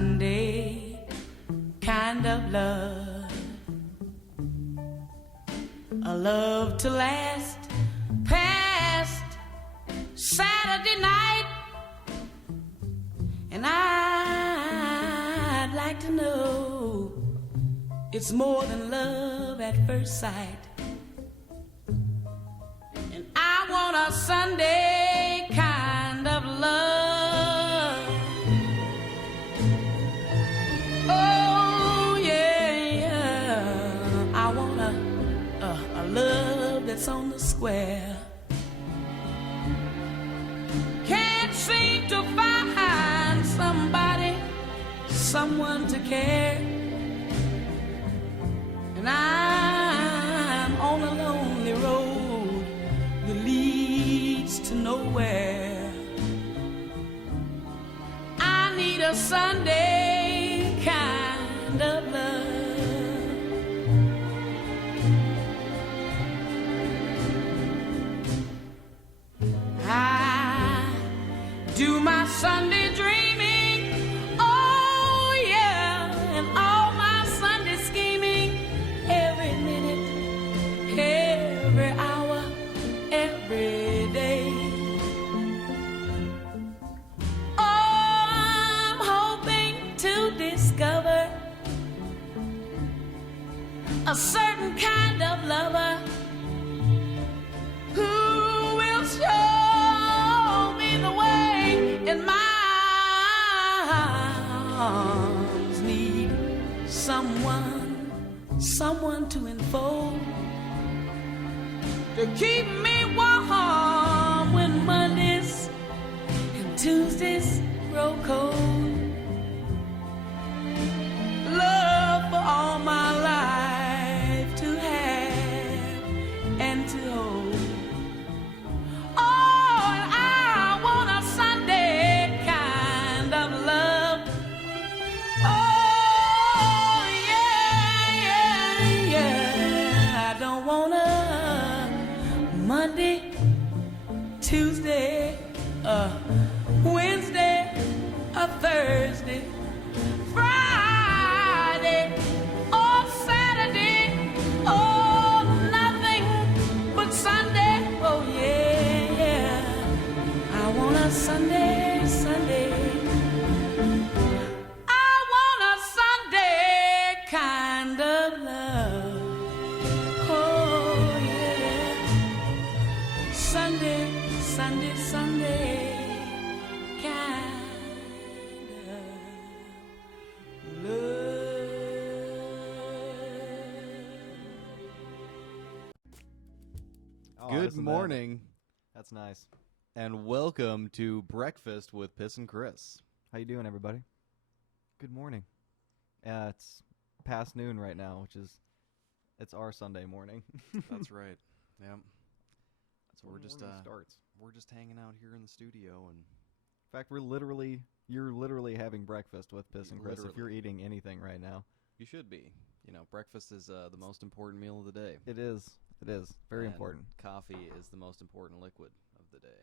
Sunday kind of love, a love to last past Saturday night, and I'd like to know it's more than love at first sight. And I want a Sunday kind of love. Oh yeah, yeah. I want a love that's on the square. Can't seem to find somebody, someone to care. And I'm on a lonely road that leads to nowhere. I need a Sunday kind of love. I do my Sunday dreaming, oh yeah, and all my Sunday scheming, every minute, every hour, every day. Oh, I'm hoping to discover a certain kind of lover who will show me the way, and my arms need someone to enfold, to keep me warm when Mondays and Tuesdays grow cold. Love for all my life to have and to hold. Oh, and I want a Sunday kind of love. Oh, yeah, yeah, yeah. I don't want a Monday, Tuesday, Wednesday, a Thursday, Friday, or Saturday, oh, nothing but Sunday. Oh, yeah, yeah. I want a Sunday, Sunday. I want a Sunday kind of love. Oh, yeah. Sunday, Sunday, Sunday kind of love. Good morning, That's nice. and welcome to Breakfast with Piss and Chris. How you doing, everybody? Good morning. It's past noon right now, it's our Sunday morning. That's right. Yep. So When we're just morning starts. we're just hanging out here in the studio, and In fact, you're literally having breakfast with Piss and Chris if you're eating anything right now. you should be. You know, breakfast is the most important meal of the day. It is very And important. Coffee is the most important liquid of the day.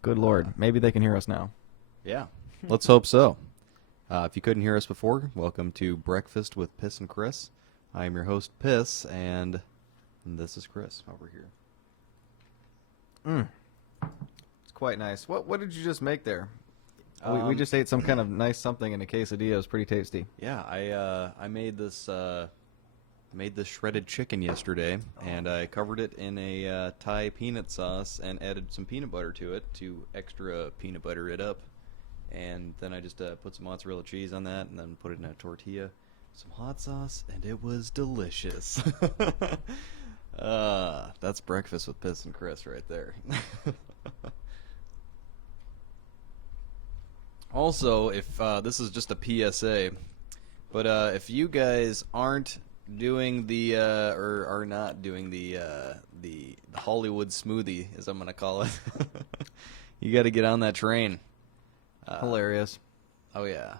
Good Lord, maybe they can hear us now. Yeah, let's hope so. If you couldn't hear us before, welcome to Breakfast with Piss and Chris. I am your host, Piss, and this is Chris over here. It's quite nice. What did you just make there? We Um, just ate some kind of nice something in a quesadilla. It was pretty tasty. Yeah, I made this shredded chicken yesterday, and I covered it in a Thai peanut sauce and added some peanut butter to it to extra peanut butter it up. And then I just put some mozzarella cheese on that, and then put it in a tortilla, some hot sauce, and it was delicious. That's breakfast with Piss and Chris right there. Also, if this is just a PSA, but if you guys aren't doing the or are not doing the Hollywood smoothie, as I'm gonna call it, you got to get on that train. Hilarious. Oh yeah,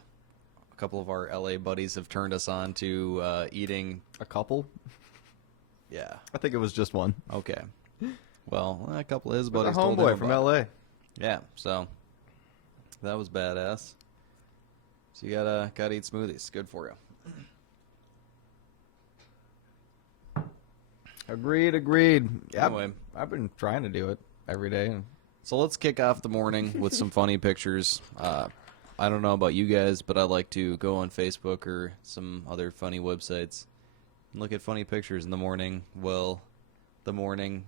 a couple of our LA buddies have turned us on to eating. A couple? Yeah. I think it was just one. Okay. Well, a couple of his A buddies told him homeboy from about it. LA. Yeah. So that was badass. So you gotta eat smoothies. Good for you. Agreed. Yeah, Anyway. I've been trying to do it every day. So let's kick off the morning with some funny pictures. I don't know about you guys, but I like to go on Facebook or some other funny websites and look at funny pictures in the morning. Well, the morning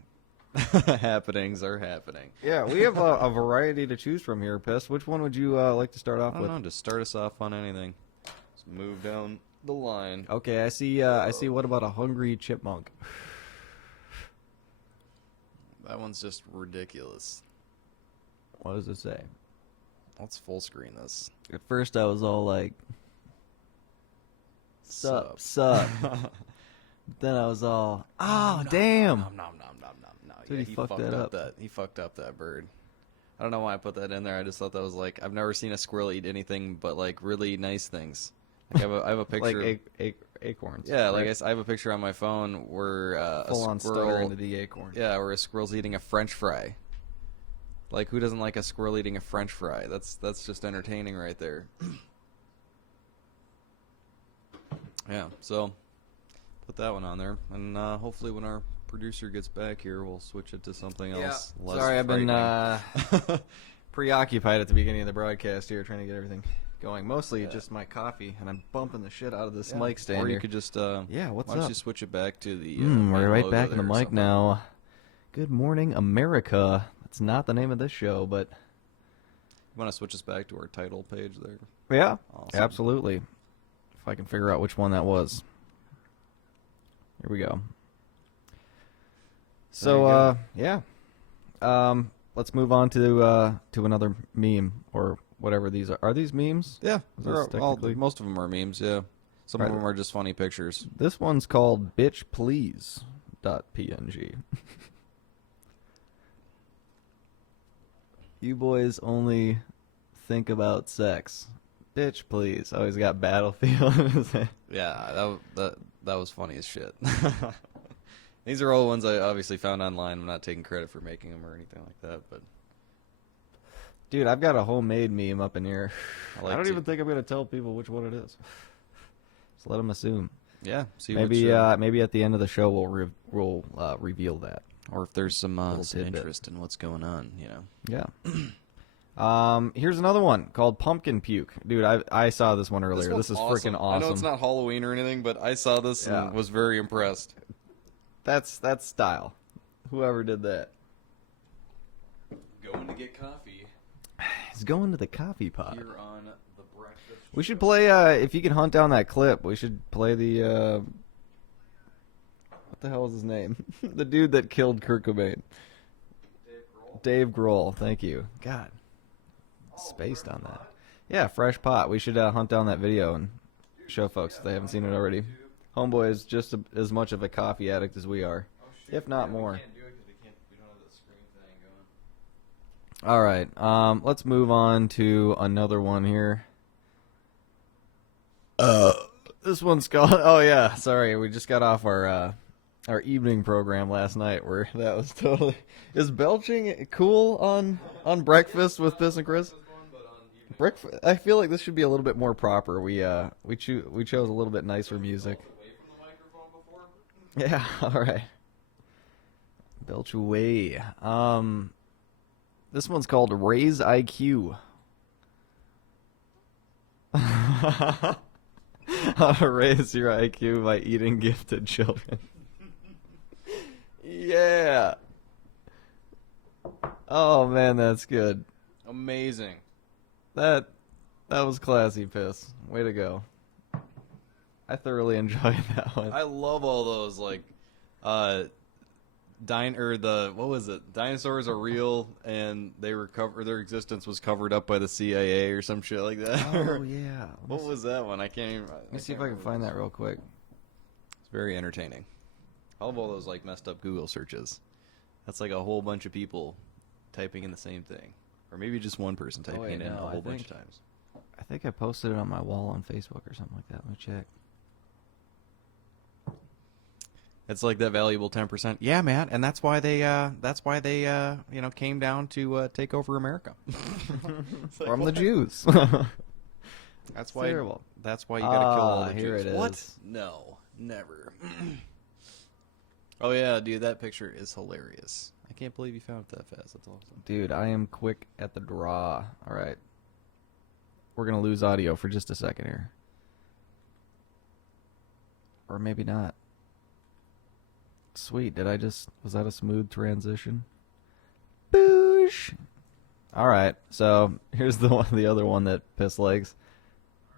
happenings are happening. Yeah, we have a variety to choose from here, Piss. Which one would you like to start off I with? don't know, just start us off on anything. Let's move down the line. Okay, I see. What about a hungry chipmunk? That one's just ridiculous. What does it say? Let's full screen this. At first, I was all like, sup. Then I was all, damn. Nom, nom, nom, nom, nom, nom. Dude, Yeah, he fucked that up. He fucked up that bird. I don't know why I put that in there. I just thought that was like, I've never seen a squirrel eat anything but like really nice things. Like I have a picture. Like acorns. Yeah, right? like I have a picture on my phone where full a on stutter squirrel. into the acorn. Yeah, where a squirrel's eating a French fry. Like, who doesn't like a squirrel eating a French fry? That's just entertaining right there. Yeah, so put that one on there, and hopefully when our producer gets back here, we'll switch it to something else. Less Sorry, I've been frightening. preoccupied at the beginning of the broadcast here, trying to get everything going. Mostly just my coffee, and I'm bumping the shit out of this mic stand Or you here. could just Yeah, what's why don't up? you switch it back to the We're main right logo back in the there or mic something. now. Good morning, America. That's not the name of this show, but You want to switch us back to our title page there? yeah, Awesome. absolutely. If I can figure out which one that was. Here we go. So, yeah. Let's move on to another meme or whatever these are. Are these memes? Yeah, Is this technically- most of them are memes. Yeah, some Right. of them are just funny pictures. This one's called bitchplease.png. You boys only think about sex. Bitch, please. Oh, he's got Battlefield. Yeah, that was funny as shit. These are all ones I obviously found online. I'm not taking credit for making them or anything like that, but Dude, I've got a homemade meme up in here. I like don't to- even think I'm going to tell people which one it is. Just let them assume. yeah, see Maybe which, maybe at the end of the show we'll reveal that. or if there's some little tidbit. interest in what's going on, you know. Yeah. Here's another one called Pumpkin Puke. Dude, I saw this one earlier. This is freaking awesome. I know it's not Halloween or anything, but I saw this Yeah. and was very impressed. That's style. Whoever did that. Going to get coffee He's going to the coffee pot. here on the breakfast. We should play, if you can hunt down that clip, we should play the, what the hell is his name? The dude that killed Kurt Cobain. Dave Grohl, thank you. God, spaced on that. Yeah, Fresh Pot. We should hunt down that video and show folks if they haven't seen it already. Homeboy is just as much of a coffee addict as we are, if not more. All right, let's move on to another one here. This one's called. Oh yeah, sorry, we just got off our evening program last night where that was totally. Is belching cool on breakfast with Piss and Chris? Breakfast. I feel like this should be a little bit more proper. We chose a little bit nicer music. Yeah. All right. Belch away. This one's called Raise IQ. How to raise your IQ by eating gifted children. Yeah. Oh man, that's good. Amazing. That was classy, Piss. Way to go. I thoroughly enjoyed that one. I love all those like what was it? Dinosaurs are real and they were their existence was covered up by the CIA or some shit like that. Oh yeah. What was that one? I can't even. Let me see if I can find that real quick. It's very entertaining. I love all those like messed up Google searches. That's like a whole bunch of people typing in the same thing, or maybe just one person typing wait, it in no, a I whole bunch of think- times. I think I posted it on my wall on Facebook or something like that. Let me check. It's like that valuable 10%. Yeah, man, and that's why they came down to take over America. From the Jews. That's It's why. terrible. That's why you gotta kill all the here Jews. it What? is. No, never. Oh yeah, dude, that picture is hilarious. I can't believe you found it that fast. That's awesome. Dude, I am quick at the draw. All right. We're going to lose audio for just a second here. Or maybe not. Sweet. Was that a smooth transition? Boosh. All right. So here's the other one that pissed legs.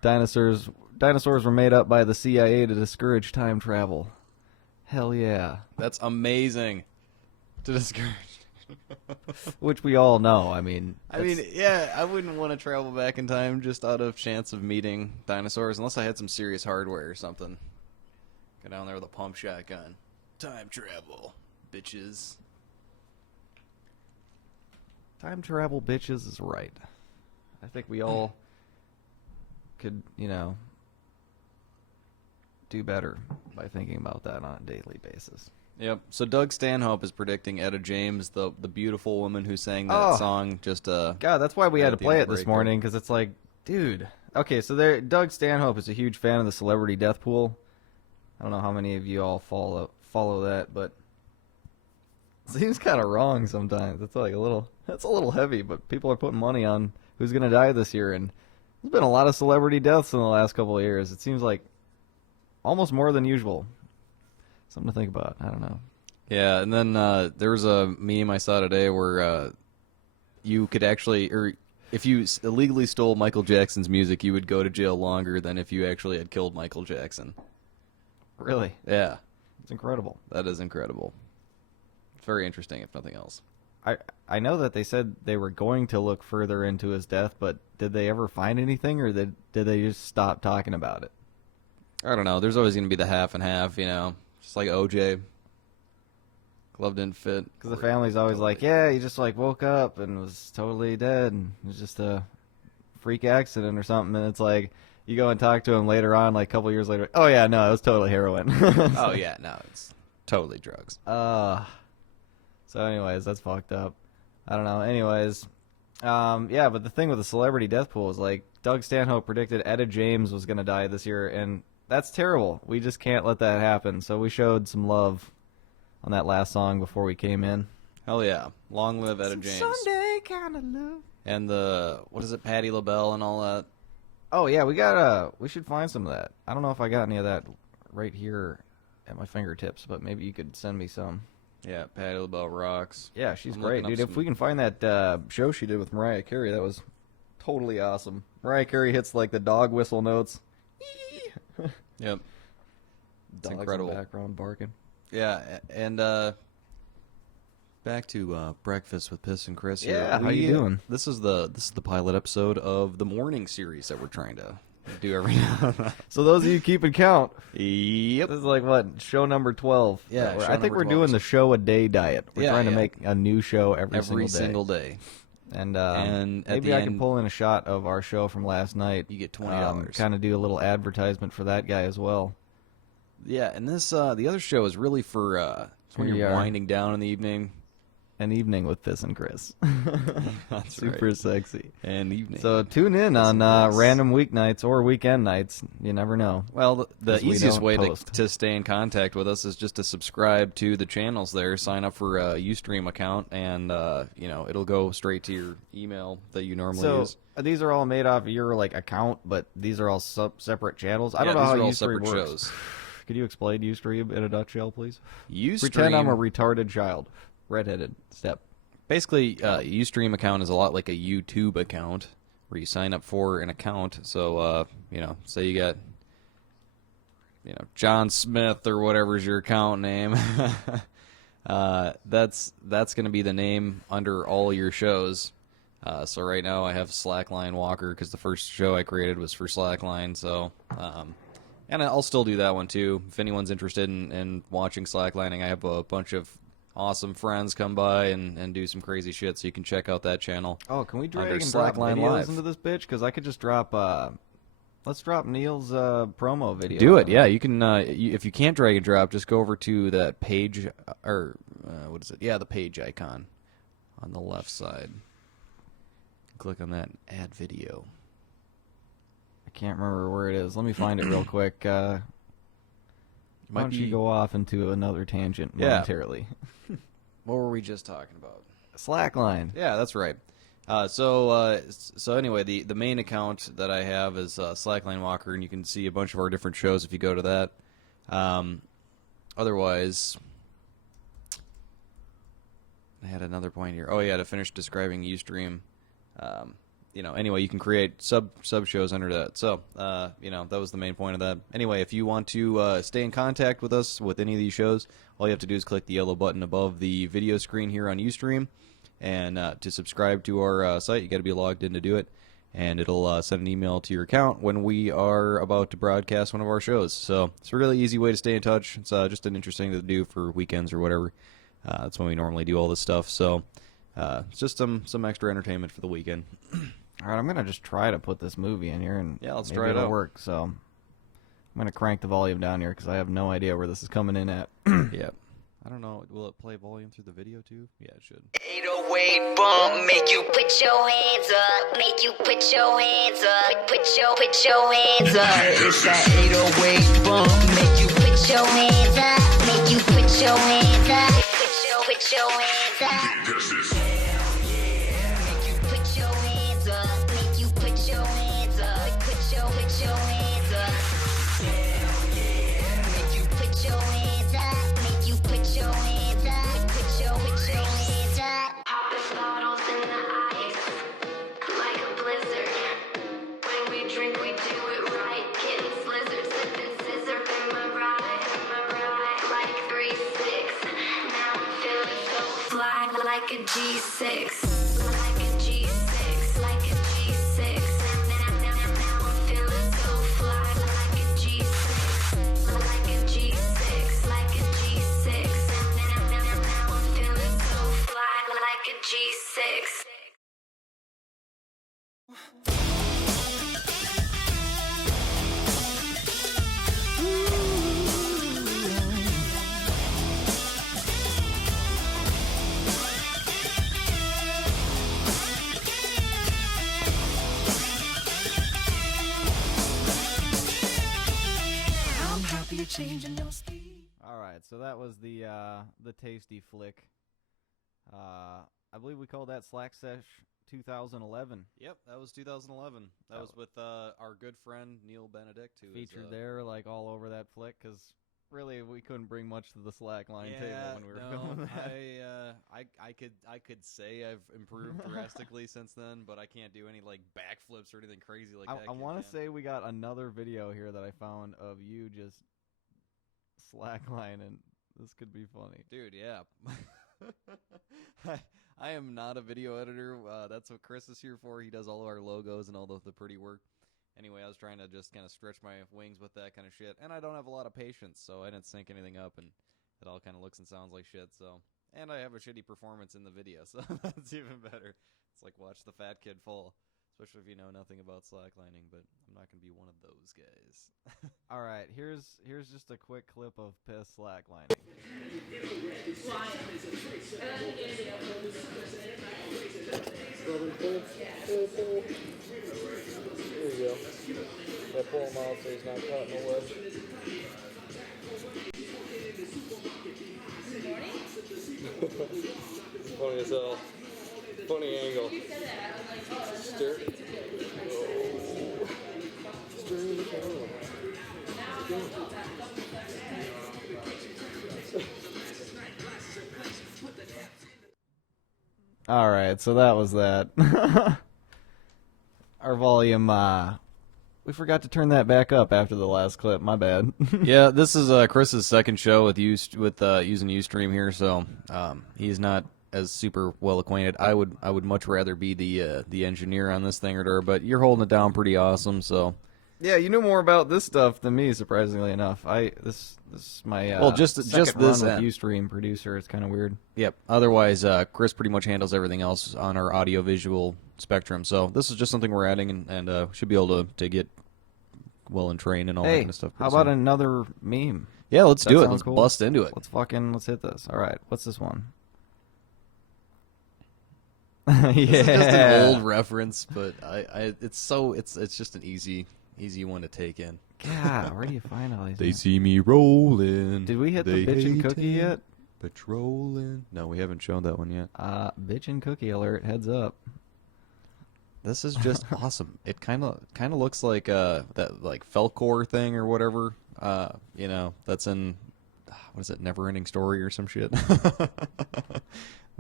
Dinosaurs were made up by the CIA to discourage time travel. Hell yeah. That's amazing. To discourage. Which we all know. I mean, Yeah, I wouldn't want to travel back in time just out of chance of meeting dinosaurs, unless I had some serious hardware or something. Go down there with a pump shotgun. Time travel, bitches. time travel bitches is right. I think we all could, do better by thinking about that on a daily basis. Yep. So Doug Stanhope is predicting Etta James, the beautiful woman who sang that song. God, that's why we had to play it this break morning, because it's like, dude. Okay, so Doug Stanhope is a huge fan of the celebrity death pool. I don't know how many of you all follow that, but it seems kind of wrong sometimes. It's like that's a little heavy, but people are putting money on who's going to die this year, and there's been a lot of celebrity deaths in the last couple of years. It seems like almost more than usual. Something to think about. I don't know. Yeah, and then there was a meme I saw today where you could actually, or if you illegally stole Michael Jackson's music, you would go to jail longer than if you actually had killed Michael Jackson. Really? Yeah. It's incredible. That is incredible. It's very interesting, if nothing else. I know that they said they were going to look further into his death, but did they ever find anything, or did they just stop talking about it? I don't know. There's always going to be the half and half, just like OJ. Glove didn't fit. Because the family's always like, yeah, he just woke up and was totally dead, and it was just a freak accident or something. And it's like, you go and talk to him later on, like a couple years later, oh yeah, no, it was totally heroin. Oh yeah, no, it's totally drugs. So anyways, that's fucked up. I don't know. Anyways, yeah, but the thing with the celebrity death pool is like Doug Stanhope predicted Etta James was going to die this year, and that's terrible. We just can't let that happen. So we showed some love on that last song before we came in. Hell yeah. Long live Etta James. Sunday kind of love. And what is it, Patti LaBelle and all that? Oh yeah, we should find some of that. I don't know if I got any of that right here at my fingertips, but maybe you could send me some. Yeah, Patti LaBelle rocks. Yeah, she's I'm great, looking dude. up If we can find that show she did with Mariah Carey, that was totally awesome. Mariah Carey hits like the dog whistle notes. Yep. It's Dogs incredible. in the background barking. Yeah, and back to Breakfast with Piss and Chris here. Yeah, how you doing? This is the pilot episode of the morning series that we're trying to do every now. So those of you keeping count, Yep. this is like what, show number 12. Yeah, show I think number we're 12. doing the show a day diet. We're Yeah, trying to yeah. make a new show every Single day. And And at maybe the I can end- pull in a shot of our show from last night. You get $20. Kind of do a little advertisement for that guy as well. Yeah, and this the other show is really for when Here we you're are. winding down in the evening. An evening with Piss and Chris. That's Super right. sexy. And evening. So tune in Piss on and Chris. random weeknights or weekend nights. You never know. Well, the 'Cause we easiest don't way post. to stay in contact with us is just to subscribe to the channels there, sign up for a USTREAM account, and it'll go straight to your email that you normally So use. these are all made off of your account, but these are all separate channels. I don't Yeah, know how these are all Ustream separate works. shows. Could you explain Ustream in a nutshell, please? USTREAM, Pretend I'm a retarded child, redheaded. Step. basically, USTREAM account is a lot like a YouTube account where you sign up for an account. So, say you got, John Smith or whatever's your account name. That's going to be the name under all your shows. So right now I have Slackline Walker because the first show I created was for Slackline. So, and I'll still do that one too. If anyone's interested in watching slacklining, I have a bunch of awesome friends come by and do some crazy shit. So you can check out that channel. Oh, can we drag Under and drop Slackline videos Live. into this bitch? Because I could just drop. Let's drop Neil's promo video. Do it, yeah. You can. If you can't drag and drop, just go over to that page, or what is it? Yeah, the page icon on the left side. Click on that. Add video. I can't remember where it is. Let me find it real quick. Why don't you go off into another tangent momentarily? What were we just talking about? Slackline. Yeah, that's right. So anyway, the main account that I have is Slackline Walker, and you can see a bunch of our different shows if you go to that. Otherwise, I had another point here. Oh yeah, to finish describing USTREAM. Anyway, you can create sub shows under that. So, that was the main point of that. Anyway, if you want to stay in contact with us with any of these shows, all you have to do is click the yellow button above the video screen here on USTREAM. And to subscribe to our site, you got to be logged in to do it. And it'll send an email to your account when we are about to broadcast one of our shows. So it's a really easy way to stay in touch. It's just an interesting thing to do for weekends or whatever. That's when we normally do all this stuff. So it's just some extra entertainment for the weekend. All right, I'm going to just try to put this movie in here, and let's maybe try it it'll out. work. So I'm going to crank the volume down here because I have no idea where this is coming in at. Yeah. I don't know. Will it play volume through the video too? Yeah, it should. 808 bump, make you put your hands up, make you put your hands up, put your hands up. It's that 808 bump, make you put your hands up, make you put your hands up, put your hands up. Make you put your hands up, make you put your hands up, put your hands up. Make you put your hands up, make you put your hands up, put your hands up. Popping bottles in the ice, like a blizzard. When we drink, we do it right. Getting slizzard, sipping scissor in my ride, like 3-6. Now I'm feeling so fly, like a G6, like a G6, like a G6. Now I'm feeling so fly, like a G6, like a G6, like a G6. Now I'm feeling so fly, like a G6. I'm happy you're changing your speed. All right, so that was the tasty flick. I believe we called that Slack Sesh 2011. Yep, that was 2011. That was with our good friend Neil Benedict, who Featured is, there, like all over that flick, because really we couldn't bring much to the Slackline table when we were filming that. I could say I've improved drastically since then, but I can't do any like backflips or anything crazy like that. I want to say we got another video here that I found of you just slacklining. This could be funny. Dude, yeah. I am not a video editor. That's what Chris is here for. He does all of our logos and all the pretty work. Anyway, I was trying to just kind of stretch my wings with that kind of shit, and I don't have a lot of patience, so I didn't sync anything up, and it all kind of looks and sounds like shit. So, and I have a shitty performance in the video, so that's even better. It's like watch the fat kid fall, especially if you know nothing about slacklining. But I'm not gonna be one of those guys. All right, here's just a quick clip of piss slacklining. There you go. Yeah, pull him out so he's not caught in the web. Funny as hell. Funny angle. Stir. Oh. Stirring the camera. All right, so that was that. Our volume, we forgot to turn that back up after the last clip. My bad. Yeah, this is Chris's second show with using USTREAM here, so he's not as super well acquainted. I would much rather be the engineer on this thing or whatever, but you're holding it down pretty awesome. So Yeah, you know more about this stuff than me, surprisingly enough. This is my Well, just second this run end. with USTREAM producer. It's kind of weird. Yep. Otherwise, Chris pretty much handles everything else on our audio-visual spectrum. So this is just something we're adding, and should be able to get well and trained and all that Hey, kind of stuff. how pretty about soon. another meme? Yeah, let's That do it. sounds Let's cool. bust into it. Let's hit this. All right, what's this one? This is just Yeah. an old reference, but it's just an easy easy one to take in. God, where do you find all these? They man? see me rolling. Did we hit the bitch and cookie yet? Patrolling. No, we haven't shown that one yet. Bitch and cookie alert. Heads up. This is just awesome. It kind of looks like that like Felcor thing or whatever. You know, that's in what is it, Neverending Story or some shit.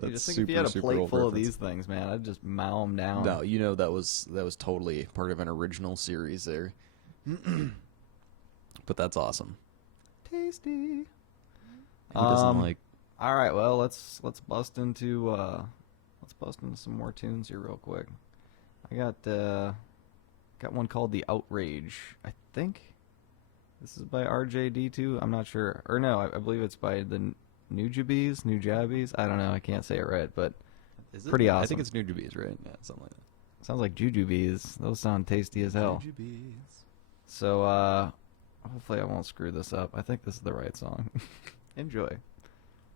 Dude, just think if you had a plate full of these things, man, I'd just mow them down. No, you know that was totally part of an original series there. But that's awesome. Tasty. He doesn't like. All right, well let's bust into some more tunes here real quick. I got one called The Outrage. I think this is by RJD2. I'm not sure, or no, I believe it's by the Nujabes. I don't know. I can't say it right, but Is it? pretty awesome. I think it's Nujabes, right? Yeah, something like that. Sounds like Jujubes. Those sound tasty as hell. Jujubes. So hopefully I won't screw this up. I think this is the right song. Enjoy.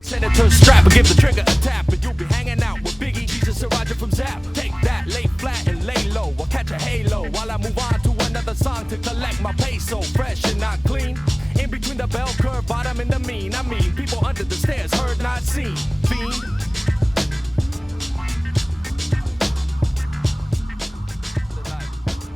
Senator strap and give the trigger a tap, and you'll be hanging out with Biggie, Jesus, and Roger from Zap. Take that, lay flat and lay low, or catch a halo while I move on to another song to collect my peso. Fresh and not clean, in between the bell curve, bottom and the mean. I mean, people under the stairs, heard not seen. Fiend.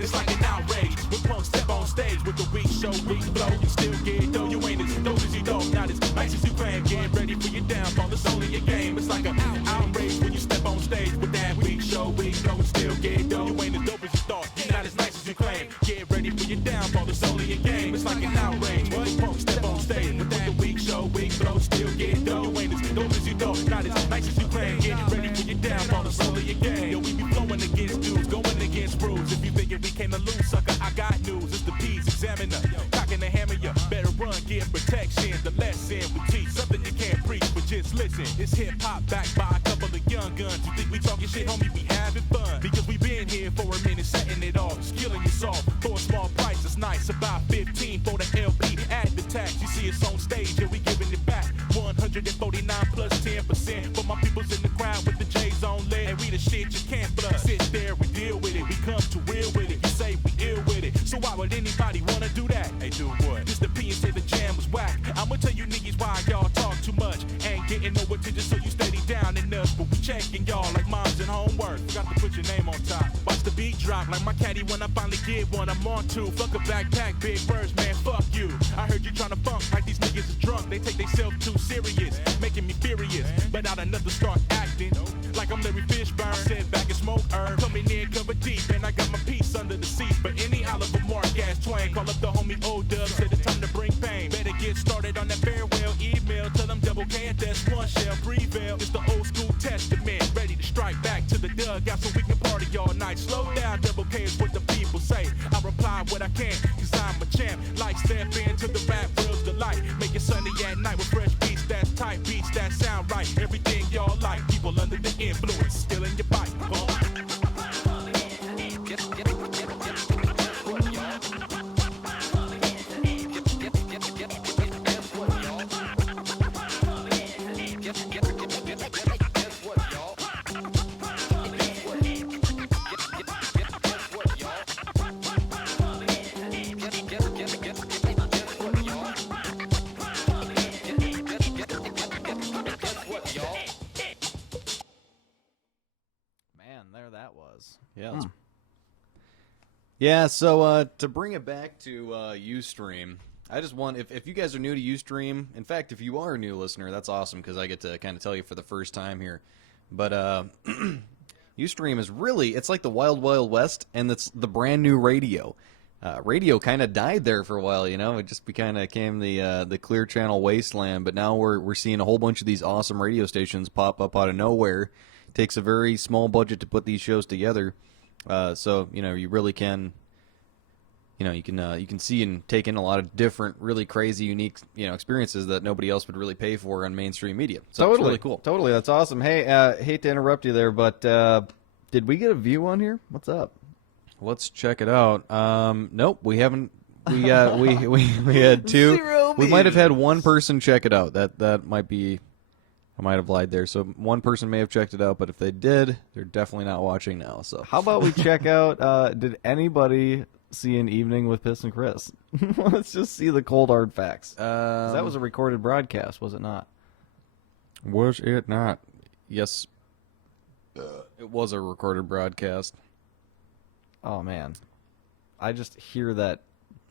It's like an outrage. With punk step on stage with the weak show, weak flow. You still get dough, you ain't as dope as you don't. Not as nice as you claim. Get ready for your downfall. It's only a game. It's like an outrage when you step on stage with that weak show, weak flow. You still get dough, you ain't as dope as you thought. You're not as nice as you claim. Get ready for your downfall. It's only a game. It's like an outrage when you punk step on stage with that weak show, weak flow. Still get dough, you ain't as dope as you thought. Not as nice as you claim. Get ready for your downfall. It's only a game. Yo, we be flowing against dudes, going against rules. If you thinking we came to lose, sucker, I got news. It's the P's examiner, cocking the hammer, you better run, get protection. The lesson we teach, something you can't preach, but just listen. It's hip hop backed by a couple of young guns. You think we talking shit, homie? We having fun because we been here for a minute, setting it off, skilling your soft for a small price. It's nice, about 15 for the LP. Add the tax, you see us on stage, and we giving it back. 149 plus 10% for my peoples in the crowd with the J's on lead. And we the shit you can't flood. Sit there, we deal with it. We come to real with it. You say we ill with it. So why would anybody wanna do that? Hey, do what? Just the P and say the jam was whack. I'ma tell you niggas why y'all talk too much. Ain't getting no attention, so you steady down in us. But we checking y'all like moms and homework. Forgot to put your name on top. Watch the beat drop like my caddy when I finally get one. I'm on to. Fuck a backpack, big words, man. Fuck you. I heard you tryna funk like these niggas is drunk. They take themselves too serious, making me furious. But out another start acting like I'm Larry Fishburne. Sit back and smoke herb. Coming in cover deep, and I got my piece under the seat. But any Oliver Mark ass Twain, call up the homie O-Dub, said it's time to bring pain. Better get started on that farewell email. Tell them double K and that's one shall prevail. It's the old school testament, ready to strike back to the dugout so we can party all night. Slow down, double K is what the people say. I reply what I can, cause I'm a champ. Like step into the rap world's delight. Make it sunny at night with fresh beats that's tight, beats that sound right. Everything y'all like, people under the influence, still in your bike. There that was. Yeah. Yeah, so to bring it back to USTREAM, I just want, if you guys are new to USTREAM, in fact, if you are a new listener, that's awesome because I get to kind of tell you for the first time here. But USTREAM is really, it's like the Wild Wild West, and it's the brand new radio. Radio kind of died there for a while, you know. It just kind of became the Clear Channel wasteland, but now we're seeing a whole bunch of these awesome radio stations pop up out of nowhere. Takes a very small budget to put these shows together, so you know you really can, you know, you can see and take in a lot of different, really crazy, unique, you know, experiences that nobody else would really pay for on mainstream media. So Totally, it's really cool. Totally, that's awesome. Hey, hate to interrupt you there, but did we get a view on here? What's up? Let's check it out. Nope, we haven't. We had two. Zero we might have views. had one person check it out. That might be. I might have lied there. So one person may have checked it out, but if they did, they're definitely not watching now. So How about we check out? Did anybody see an evening with Piss and Chris? Let's just see the cold hard facts. 'Cause that was a recorded broadcast, was it not? Was it not? Yes. It was a recorded broadcast. Oh man, I just hear that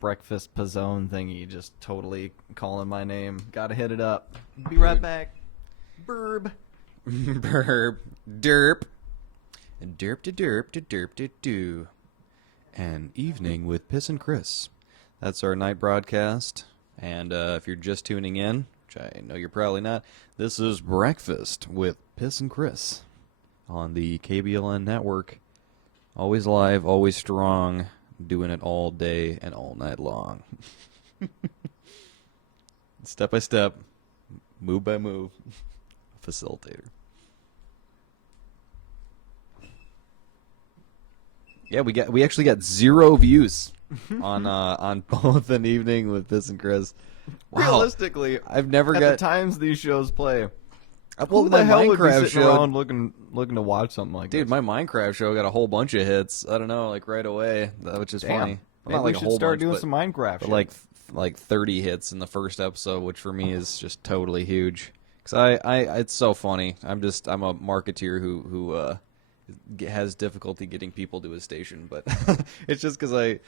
breakfast pizzone thingy just totally calling my name. Gotta hit it up. Be right back. Burb. Burp. Derp. Derp to derp to derp to do. An evening with Piss and Chris. That's our night broadcast. And if you're just tuning in, which I know you're probably not, this is Breakfast with Piss and Chris on the KBLN network. Always live, always strong, doing it all day and all night long. Step by step, move by move, facilitator. Yeah, we actually got 0 views on both An Evening with Piss and Chris. Wow. Realistically, I've never at got the times these shows play. well, Who the my hell would be Minecraft sitting show, around looking to watch something like dude. this? My Minecraft show got a whole bunch of hits. I don't know, like right away, which is Damn. funny. Maybe Not like we a should whole start bunch, doing but- some Minecraft. but shit. like 30 hits in the first episode, which for me is just totally huge. Cause it's so funny. I'm a marketeer who has difficulty getting people to his station, but it's just because I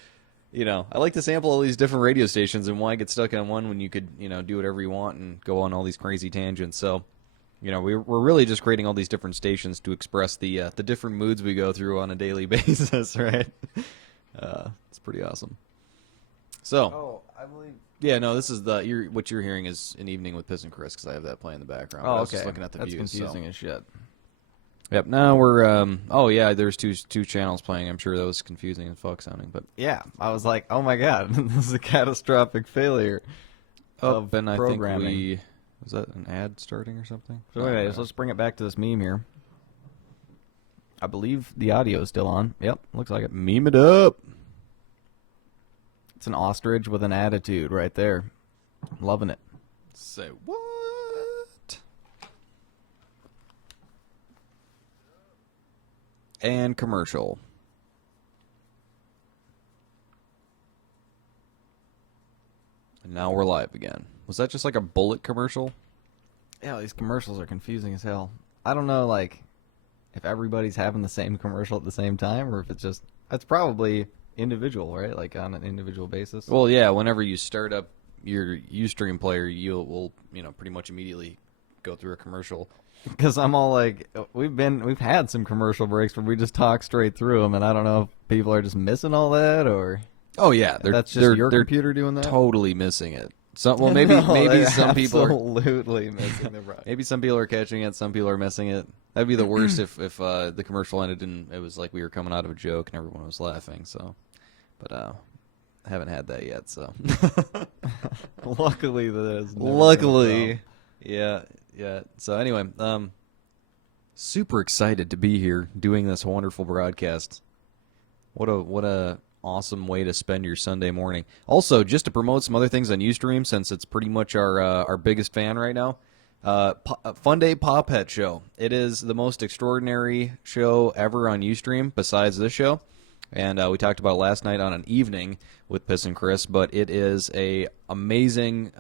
like to sample all these different radio stations, and why get stuck on one when you could do whatever you want and go on all these crazy tangents. So we're really just creating all these different stations to express the different moods we go through on a daily basis, right? It's pretty awesome. So, I believe. yeah, no, this is what you're hearing is An Evening with Piss and Chris, because I have that playing in the background. Oh, I okay. was just looking at the That's views. confusing as shit. Yep. Now we're. Oh yeah, there's two channels playing. I'm sure that was confusing and fuck sounding, but Yeah, I was like, oh my god, this is a catastrophic failure of and I programming. think was that an ad starting or something? So anyways, let's bring it back to this meme here. I believe the audio is still on. Yep, looks like it. meme it up. It's an ostrich with an attitude right there. Loving it. Say what? And commercial. And now we're live again. Was that just like a bullet commercial? Yeah, these commercials are confusing as hell. I don't know, like, if everybody's having the same commercial at the same time, or if it's probably individual, right? Like on an individual basis. Well, yeah. Whenever you start up your USTREAM player, will pretty much immediately go through a commercial. Because I'm all like, we've had some commercial breaks where we just talk straight through them, and I don't know if people are just missing all that, or Oh yeah, that's just your computer doing that. totally missing it. Well, maybe No, maybe they're some people are. absolutely missing the broadcast. Maybe some people are catching it, some people are missing it. That'd be the worst if the commercial ended and it was like we were coming out of a joke and everyone was laughing. So, but I haven't had that yet. So, Luckily, that is never luckily, yeah. So anyway, super excited to be here doing this wonderful broadcast. What a awesome way to spend your Sunday morning. Also, just to promote some other things on USTREAM, since it's pretty much our biggest fan right now. Fun Day Paw Pet Show. It is the most extraordinary show ever on USTREAM besides this show. And we talked about it last night on An Evening with Piss and Chris, but it is a amazing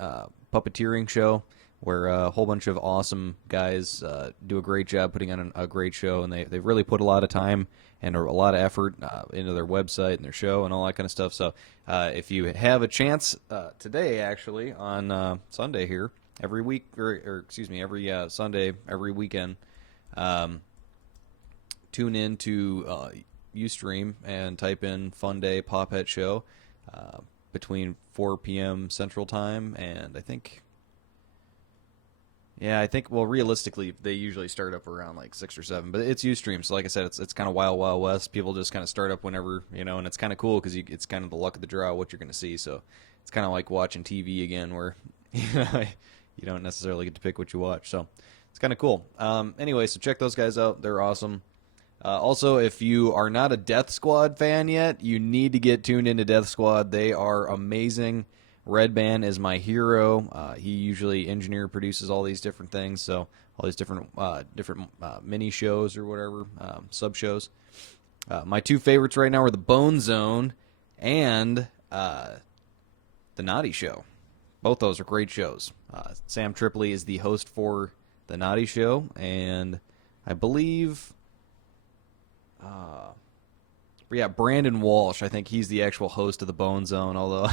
puppeteering show where a whole bunch of awesome guys do a great job putting on a great show, and they've really put a lot of time and a lot of effort into their website and their show and all that kind of stuff. So if you have a chance today, actually, on Sunday here, every week, or excuse me, every Sunday, every weekend, tune in to USTREAM and type in Fun Day Paw Pet Show between 4 p.m. Central Time and I think, well, realistically, they usually start up around like 6 or 7, but it's USTREAM, so like I said, it's kind of wild west. People just kind of start up whenever, and it's kind of cool because it's kind of the luck of the draw what you're going to see, so it's kind of like watching TV again where, you don't necessarily get to pick what you watch, so it's kind of cool. Anyway, so check those guys out. They're awesome. Also, if you are not a Death Squad fan yet, you need to get tuned into Death Squad. They are amazing. Red Band is my hero. He usually produces all these different things, so all these different mini shows or whatever, sub shows. My two favorites right now are the Bone Zone and The Naughty Show. Both those are great shows. Sam Tripoli is the host for The Naughty Show, and I believe, Brandon Walsh, I think he's the actual host of the Bone Zone, although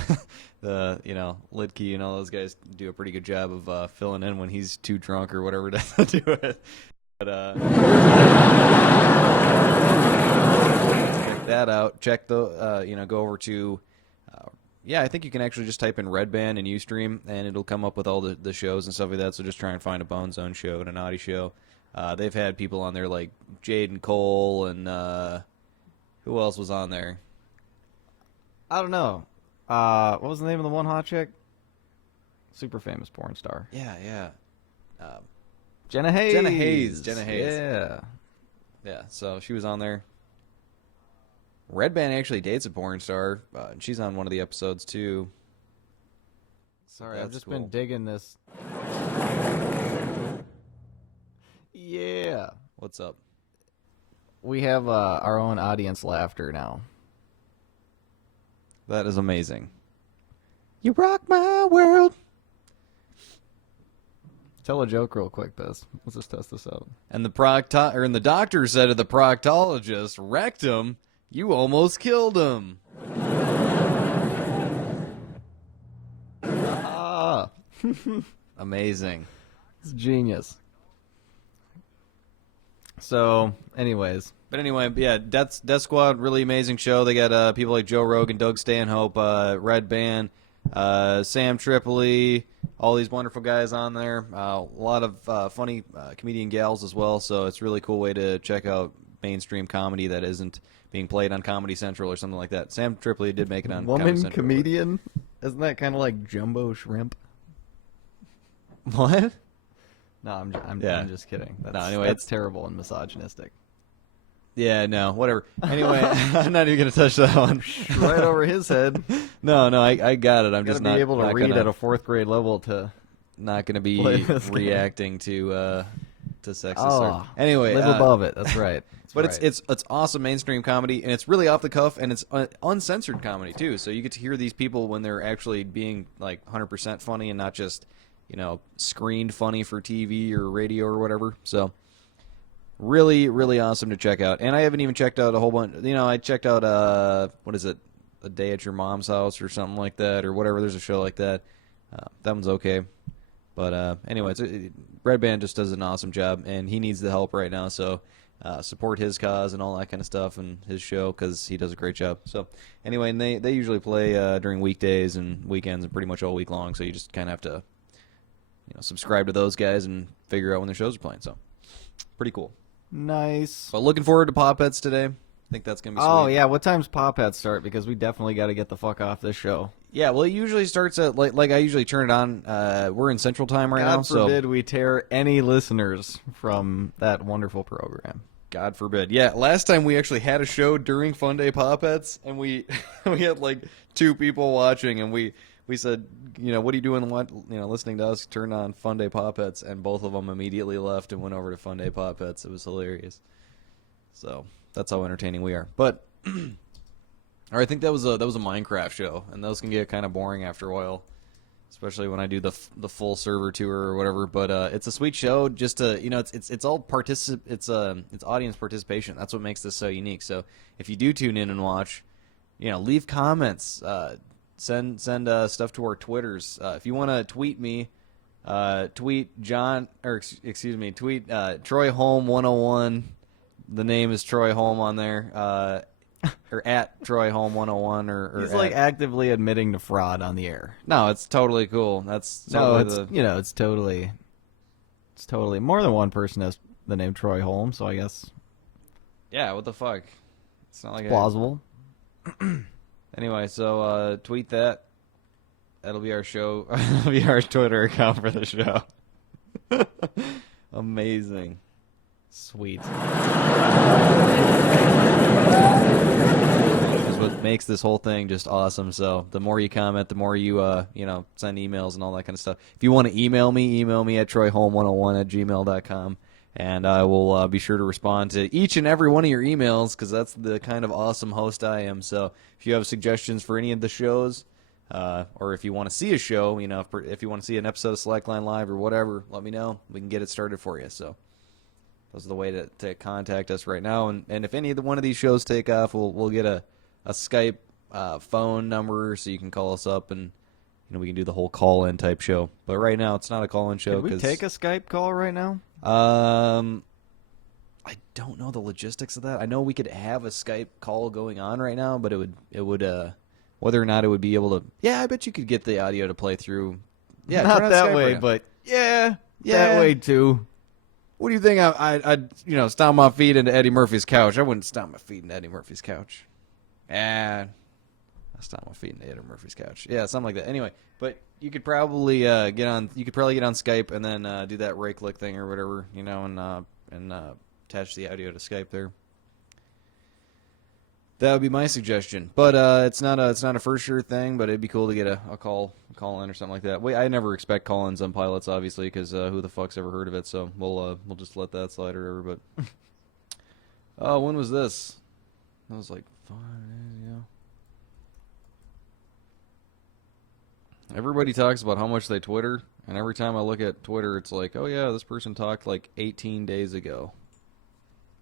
Lidkey and all those guys do a pretty good job of filling in when he's too drunk or whatever to do it. But check that out. Check the go over to I think you can actually just type in Red Band and USTREAM and it'll come up with all the shows and stuff like that. So just try and find a Bone Zone show and a Naughty Show. They've had people on there like Jaden Cole and who else was on there? I don't know. What was the name of the one hot chick? Super famous porn star. Yeah. Jenna Hayes. Jenna Hayes. Yeah, so she was on there. Red Band actually dates a porn star, and she's on one of the episodes too. Sorry, I've just been digging this. Yeah. What's up? We have our own audience laughter now. That is amazing. You rock my world. Tell a joke real quick, Biz. Let's just test this out. And the doctor said to the proctologist, rectum, you almost killed him. Amazing. It's genius. So, anyways. But anyway, yeah, Death Squad, really amazing show. They got people like Joe Rogan, Doug Stanhope, Red Band, Sam Tripoli, all these wonderful guys on there. A lot of funny comedian gals as well, so it's a really cool way to check out mainstream comedy that isn't being played on Comedy Central or something like that. Sam Tripoli did make it on Comedy Woman Central. comedian? Isn't that kind of like Jumbo Shrimp? What? No, I'm just kidding. That's terrible and misogynistic. Yeah, no, whatever. Anyway, I'm not even going to touch that one. Right over his head. No, I got it. I'm just not be able to not read gonna, at a 4th grade level to. Not going to be reacting to sexist. Oh, anyway, live above it. That's right. It's awesome mainstream comedy, and it's really off the cuff, and it's uncensored comedy too. So you get to hear these people when they're actually being like 100% funny and not just screened funny for TV or radio or whatever. So really, really awesome to check out. And I haven't even checked out a whole bunch. I checked out what is it, A Day at Your Mom's House or something like that, or whatever. There's a show like that. That one's okay. But anyway, Red Band just does an awesome job, and he needs the help right now. So support his cause and all that kind of stuff and his show because he does a great job. So anyway, and they usually play during weekdays and weekends and pretty much all week long. So you just kind of have to subscribe to those guys and figure out when their shows are playing. So pretty cool. Nice. But looking forward to Pop Pets today. I think that's going to be sweet. Oh, yeah. What time's Pop Pets start? Because we definitely got to get the fuck off this show. Yeah, well, it usually starts at, like I usually turn it on. We're in Central Time right now. God forbid we tear any listeners from that wonderful program. God forbid. Yeah, last time we actually had a show during Fun Day Pop Pets, and we had like 2 people watching, and we said, what are you doing listening to us turn on Fun Day Pop Pets, and both of them immediately left and went over to Fun Day Pop Pets. It was hilarious. So that's how entertaining we are. But I think that was a Minecraft show, and those can get kind of boring after a while, especially when I do the full server tour or whatever. But it's a sweet show. Just to it's all it's audience participation. That's what makes this so unique. So if you do tune in and watch, leave comments. Send stuff to our Twitters. If you want to tweet me, tweet John, or tweet Troy Holm 101. The name is Troy Holm on there, or at Troy Holm 101, or he's like actively admitting to fraud on the air. No, it's totally cool. That's totally it's totally more than one person has the name Troy Holm. So I guess what the fuck? It's not like plausible. Anyway, so tweet that. That'll be our show. That'll be our Twitter account for the show. Amazing. Sweet. Which is what makes this whole thing just awesome. So the more you comment, the more you send emails and all that kind of stuff. If you want to email me at troyholm101@gmail.com. And I will be sure to respond to each and every one of your emails because that's the kind of awesome host I am. So if you have suggestions for any of the shows, or if you want to see a show, if you want to see an episode of Slackline Live or whatever, let me know. We can get it started for you. So those are the way to contact us right now. And if any of one of these shows take off, we'll get a Skype phone number so you can call us up and we can do the whole call-in type show. But right now, it's not a call-in show. Can we take a Skype call right now? I don't know the logistics of that. I know we could have a Skype call going on right now, but it would whether or not it would be able to. Yeah, I bet you could get the audio to play through. Yeah, not turn on that Skype way, right but that way too. What do you think? I'd stomp my feet into Eddie Murphy's couch. I wouldn't stomp my feet into Eddie Murphy's couch. I stomp my feet into Eddie Murphy's couch. Yeah, something like that. Anyway, but you could probably get on. You could probably get on Skype and then do that right click thing or whatever, and attach the audio to Skype there. That would be my suggestion. But it's not a for sure thing. But it'd be cool to get a call in or something like that. Wait, I never expect call-ins on pilots, obviously, because who the fuck's ever heard of it? So we'll just let that slide or whatever. But when was this? That was like 5 days ago. Everybody talks about how much they Twitter, and every time I look at Twitter, it's like, oh yeah, this person talked like 18 days ago.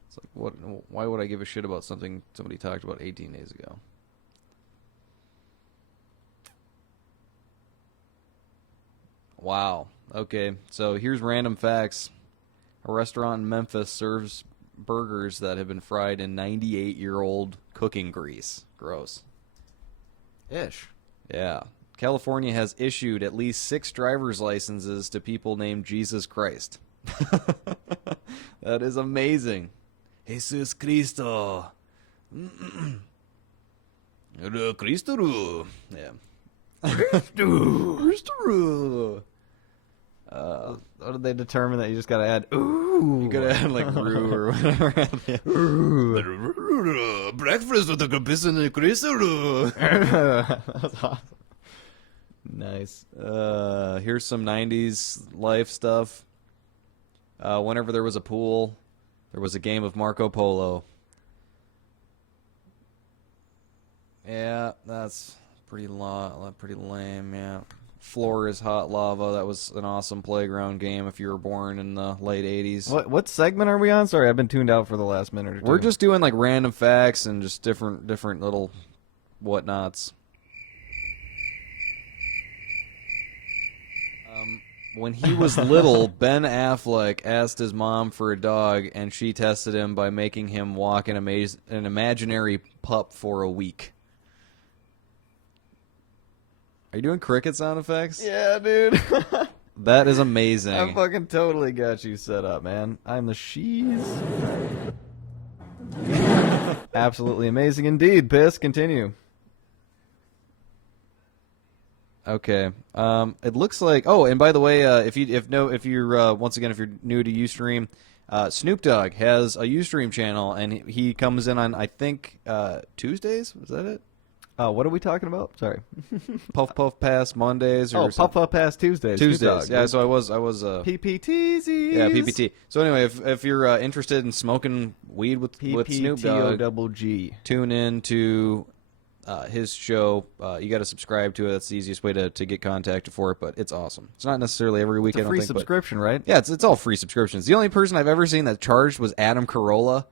It's like, what? Why would I give a shit about something somebody talked about 18 days ago? Wow. Okay, so here's random facts. A restaurant in Memphis serves burgers that have been fried in 98-year-old cooking grease. Gross. Ish. Yeah. California has issued at least 6 driver's licenses to people named Jesus Christ. That is amazing. Jesus Cristo. Cristo. Yeah. Cristo. How did they determine that you just gotta add ooh? You gotta add like roo or whatever. Breakfast with the business Cristo. That's awesome. Nice. Here's some 90s life stuff. Whenever there was a pool, there was a game of Marco Polo. Yeah, that's pretty lame, yeah. Floor is hot lava. That was an awesome playground game if you were born in the late 80s. What segment are we on? Sorry, I've been tuned out for the last minute or two. We're just doing like random facts and just different little whatnots. When he was little, Ben Affleck asked his mom for a dog, and she tested him by making him walk an imaginary pup for a week. Are you doing cricket sound effects? Yeah, dude. That is amazing. I fucking totally got you set up, man. I'm the she's. Absolutely amazing indeed. Piss, continue. Okay. It looks like. Oh, and by the way, if you're once again, if you're new to USTREAM, Snoop Dogg has a USTREAM channel, and he comes in on I think Tuesdays. Was that it? What are we talking about? Sorry. Puff Puff Pass Mondays or Puff Puff Pass Tuesdays. Tuesdays. Yeah. So I was. PPTs. Yeah, PPT. So anyway, if you're interested in smoking weed with Snoop Dogg, PPTOGG. tune in to his show. You got to subscribe to it. That's the easiest way to get contacted for it. But it's awesome. It's not necessarily every week. It's a I don't free think, subscription, right? Yeah, it's all free subscriptions. The only person I've ever seen that charged was Adam Carolla.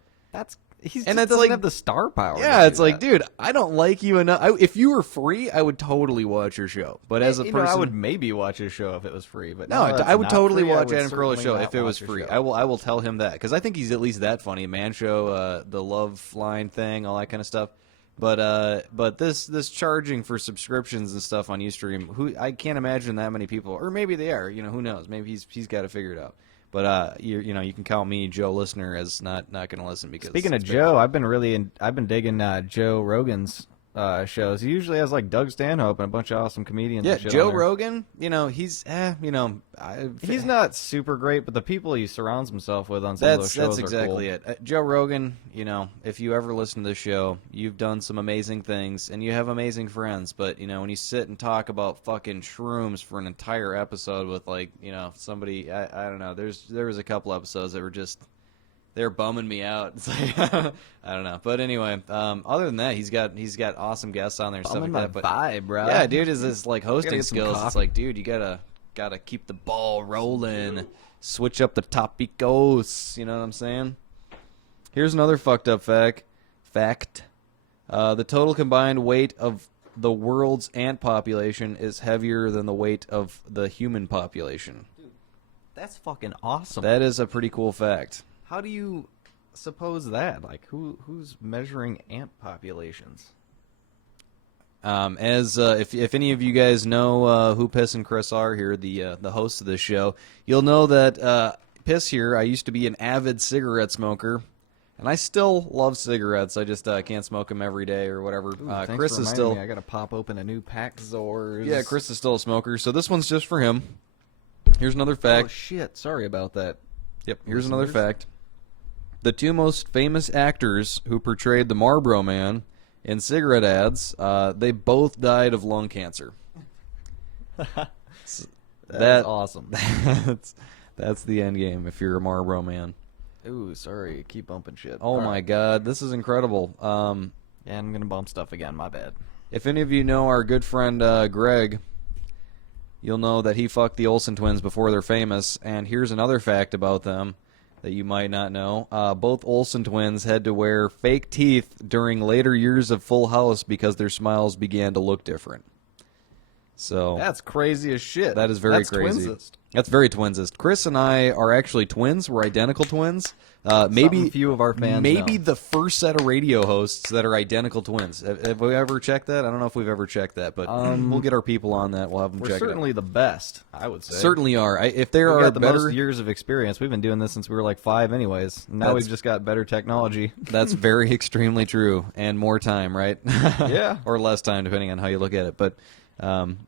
He And doesn't like- have the star power. Yeah, to it's do like, that. dude, I don't like you enough. If you were free, I would totally watch your show. But as a You person, know, I would maybe watch his show if it was free. But no, now that I would it's totally not free, I watch would Adam Carolla's certainly show not if it was watch free. his I will tell him that because I think he's at least that funny. Man show, the love line thing, all that kind of stuff. But this charging for subscriptions and stuff on UStream, I can't imagine that many people, or maybe they are. Who knows? Maybe he's got to figure it out. But you can count me, Joe listener, as not going to listen because Speaking of it's Joe, I've been digging Joe Rogan's shows. He usually has like Doug Stanhope and a bunch of awesome comedians. Yeah, and shit Joe on there. Rogan, he's, He's not super great, but the people he surrounds himself with on some of those shows that's exactly are cool. it. Joe Rogan, if you ever listen to the show, you've done some amazing things and you have amazing friends. But when you sit and talk about fucking shrooms for an entire episode with somebody, I don't know. There was a couple episodes that were just. They're bumming me out. It's like I don't know, but anyway. Other than that, he's got awesome guests on there and stuff like that. But vibe, bro. yeah, dude, is this like hosting get some skills? coffee. It's like, dude, you gotta keep the ball rolling, switch up the topicos. You know what I'm saying? Here's another fucked up fact. The total combined weight of the world's ant population is heavier than the weight of the human population. That's fucking awesome. That is a pretty cool fact. How do you suppose that? Like, who's measuring ant populations? If any of you guys know who Piss and Chris are here, the hosts of this show, you'll know that Piss here. I used to be an avid cigarette smoker, and I still love cigarettes. I just can't smoke them every day or whatever. Thanks Chris for is reminding still me. I gotta pop open a new pack Zors. yeah. Chris is still a smoker, so this one's just for him. Here's another fact. Oh shit! Sorry about that. Yep. Here's another Listeners. fact. The two most famous actors who portrayed the Marlboro Man in cigarette ads, they both died of lung cancer. That's awesome. That's the end game if you're a Marlboro Man. Ooh, sorry. Keep bumping shit. Oh my God, this is incredible. Yeah, I'm gonna bump stuff again. My bad. If any of you know our good friend Greg, you'll know that he fucked the Olsen twins before they're famous. And here's another fact about them that you might not know. Both Olsen twins had to wear fake teeth during later years of Full House because their smiles began to look different. So That's crazy as shit. that is very That's crazy. twinsist. That's very twinsist. Chris and I are actually twins. We're identical twins. Maybe Something few of our fans maybe know. the first set of radio hosts that are identical twins. Have we ever checked that? I don't know if we've ever checked that, but we'll get our people on that. We'll have them We're check certainly the best, I would it say. out. Certainly are. If there We've are got the better, most years of experience. We've been doing this since we were like 5 anyways. Now That's- we've just got better technology. that's very extremely true, and more time, right? Yeah. or less time, depending on how you look at it, but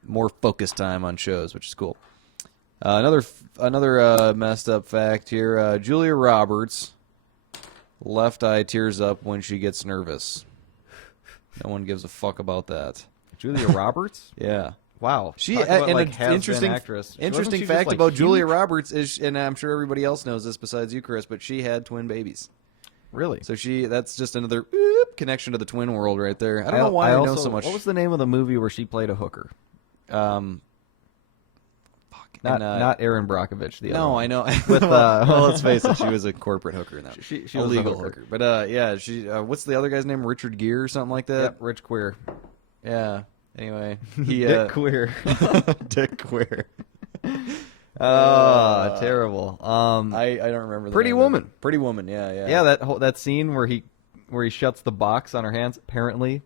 more focused time on shows, which is cool. Another messed up fact here. Julia Roberts, left eye tears up when she gets nervous. No one gives a fuck about that. Julia Roberts? Yeah. Wow. She Talk about, and like, an has-been interesting actress. Wasn't interesting she just, fact like, about Julia huge? Roberts is, and I'm sure everybody else knows this besides you, Chris, but she had twin babies. Really? So that's just another connection to the twin world right there. I don't know why I know also- so much. What was the name of the movie where she played a hooker? Not Aaron Brockovich. The other No, one. I know. With, well, let's face it, she was a corporate hooker in that. She a was a legal hooker. hooker. But yeah, she. What's the other guy's name? Richard Gere or something like that. Yep, Rich Queer. Yeah. Anyway, he Dick Queer. Dick Queer. Terrible. I don't remember. The Pretty name of it. Woman. Pretty Woman. Yeah, yeah. Yeah, that scene where he shuts the box on her hands. Apparently,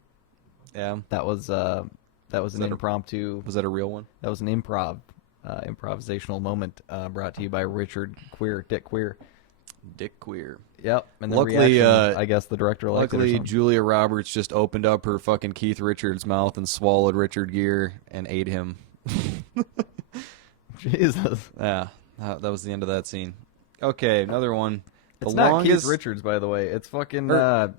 Yeah. that was an that a- impromptu. Was that a real one? That was an improvisational moment brought to you by Richard Queer, Dick Queer. Dick Queer. Yep. And the Luckily, reaction, I guess the director liked it. Or Luckily, something. Julia Roberts just opened up her fucking Keith Richards mouth and swallowed Richard Gere and ate him. Jesus. Yeah, that was the end of that scene. Okay, another one. It's not Keith Richards, by the way. It's fucking Steven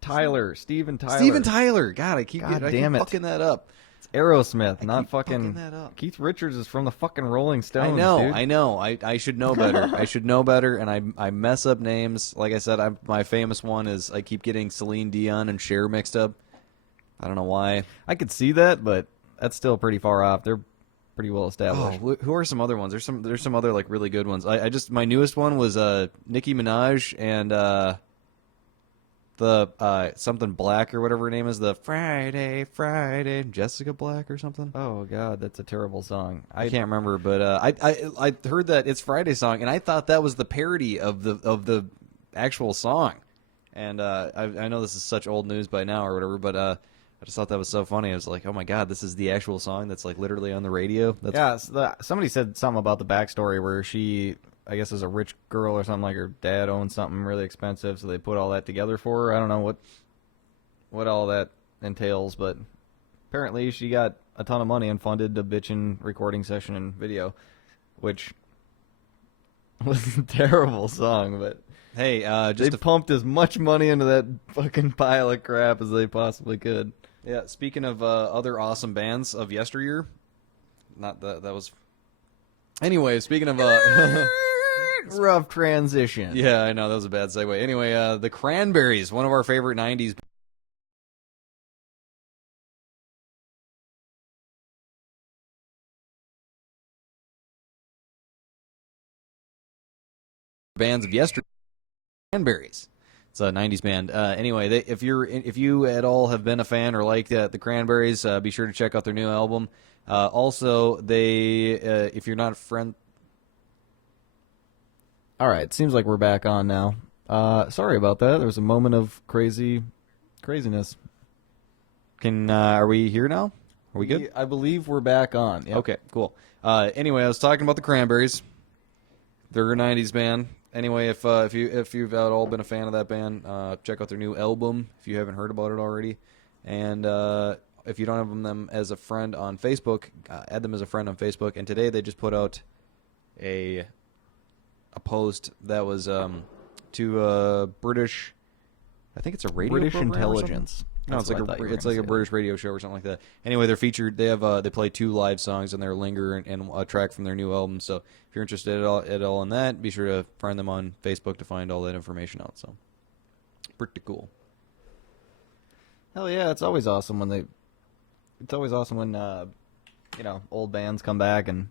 Tyler. Steven Tyler. God, I keep God I damn keep it. fucking that up. It's Aerosmith, not keep fucking. fucking that up. Keith Richards is from the fucking Rolling Stones. I know. I should know better. I should know better, and I mess up names. Like I said, my famous one is I keep getting Celine Dion and Cher mixed up. I don't know why. I could see that, but that's still pretty far off. They're pretty well Oh, established. who are some other ones? There's some other like really good ones. I just my newest one was Nicki Minaj and the something Black or whatever her name is, the Friday Jessica Black or something. Oh God, that's a terrible song. I can't remember, but I heard that it's Friday song, and I thought that was the parody of the actual song. And I know this is such old news by now or whatever, but I just thought that was so funny. I was like, oh my God, this is the actual song that's like literally on the radio. That's Yeah, somebody said something about the backstory where she, I guess, is a rich girl or something, like her dad owned something really expensive, so they put all that together for her. I don't know what all that entails, but apparently she got a ton of money and funded a bitchin' recording session and video, which was a terrible song, but Hey, they pumped as much money into that fucking pile of crap as they possibly could. yeah. Speaking of other awesome bands of yesteryear, not that was. Anyway, speaking of Rough transition. yeah, I know that was a bad segue. Anyway, the Cranberries, one of our favorite '90s bands of yesterday. Cranberries. It's a '90s band. Anyway, if you at all have been a fan or like the Cranberries, be sure to check out their new album. Also, if you're not a friend. All right, seems like we're back on now. Sorry about that. There was a moment of craziness. Are we here now? Are we good? I believe we're back on. Yep. Okay, cool. Anyway, I was talking about the Cranberries. They're a '90s band. Anyway, if you've at all been a fan of that band, check out their new album if you haven't heard about it already. And if you don't have them as a friend on Facebook, add them as a friend on Facebook. And today they just put out a post that was to British. I think it's a radio British program or something. intelligence. No, That's it's what I like thought you were it's gonna like a say British radio show or something like that. Anyway, they're featured. They play 2 live songs on their Linger and a track from their new album. So if you're interested at all in that, be sure to find them on Facebook to find all that information out. So pretty cool. Hell yeah, it's always awesome when old bands come back and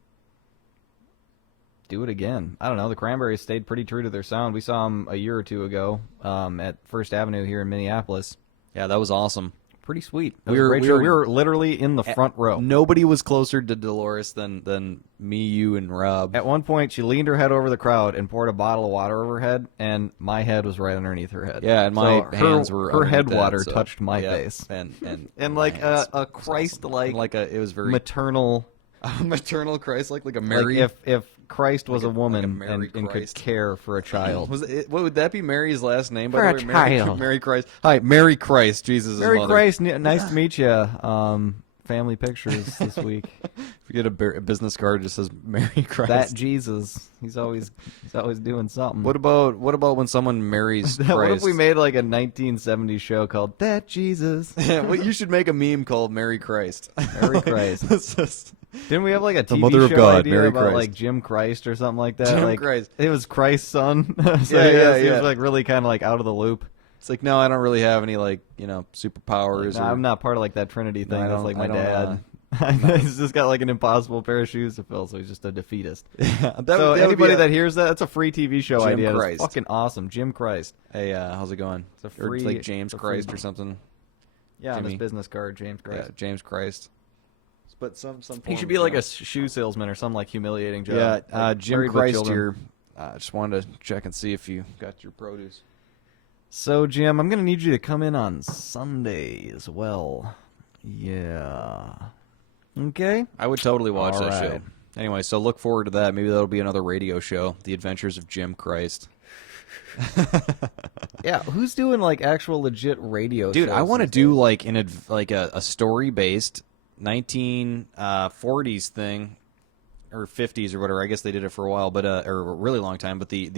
do it again. I don't know. The Cranberries stayed pretty true to their sound. We saw them a year or two ago at First Avenue here in Minneapolis. Yeah, that was awesome. Pretty sweet. We were literally in the front row. Nobody was closer to Dolores than me, you, and Rob. At one point, she leaned her head over the crowd and poured a bottle of water over her head, and my head was right underneath her head. Yeah, and my hands were her head underneath that, water so- touched my yeah, face, and and my like hands. a It was Christ-like, awesome. It was very maternal. maternal Christ, like a Mary. Like if Christ was a woman Mary and could Christ. care for a child. What would that be? Mary's last name? By For the a way, Mary, child. Mary Christ. Hi, Mary Christ. Jesus' Mary mother. Christ, nice to meet you. Family pictures this week. If you get a business card, it just says Mary Christ. That Jesus, he's always doing something. What about when someone marries Christ? What if we made like a 1970s show called That Jesus? Yeah, well, you should make a meme called Mary Christ. Mary Christ. It's just- Didn't we have like a TV Mother of show God, idea Mary about Christ. like Jim Christ or something like that? Jim like, Christ. It was Christ's son. So Yeah, he yeah. was like really kind of like out of the loop. It's like, no, I don't really have any superpowers. No, I'm not part of like that Trinity thing. I That's don't- like I my don't, dad. He's just got like an impossible pair of shoes to fill, so he's just a defeatist. that So would anybody be that hears that's a free TV show Jim idea. Christ. It's fucking awesome. Jim Christ. Hey, how's it going? It's a Or free, like James it's a free- Christ or something. Yeah, on his Jimmy. business card, James Christ. Yeah, James Christ. But some He should be like a shoe salesman or some like humiliating job. Yeah, Like Jim Married with Christ Children. here. Just wanted to check and see if you got your produce. So, Jim, I'm going to need you to come in on Sunday as well. Yeah. Okay? I would totally watch All that show. right. Anyway, so look forward to that. Maybe that'll be another radio show, The Adventures of Jim Christ. Yeah, who's doing like actual legit radio Dude, shows I want to these do days? like a story-based 1940s thing, or 50s or whatever. I guess they did it for a while, but or a really long time. But the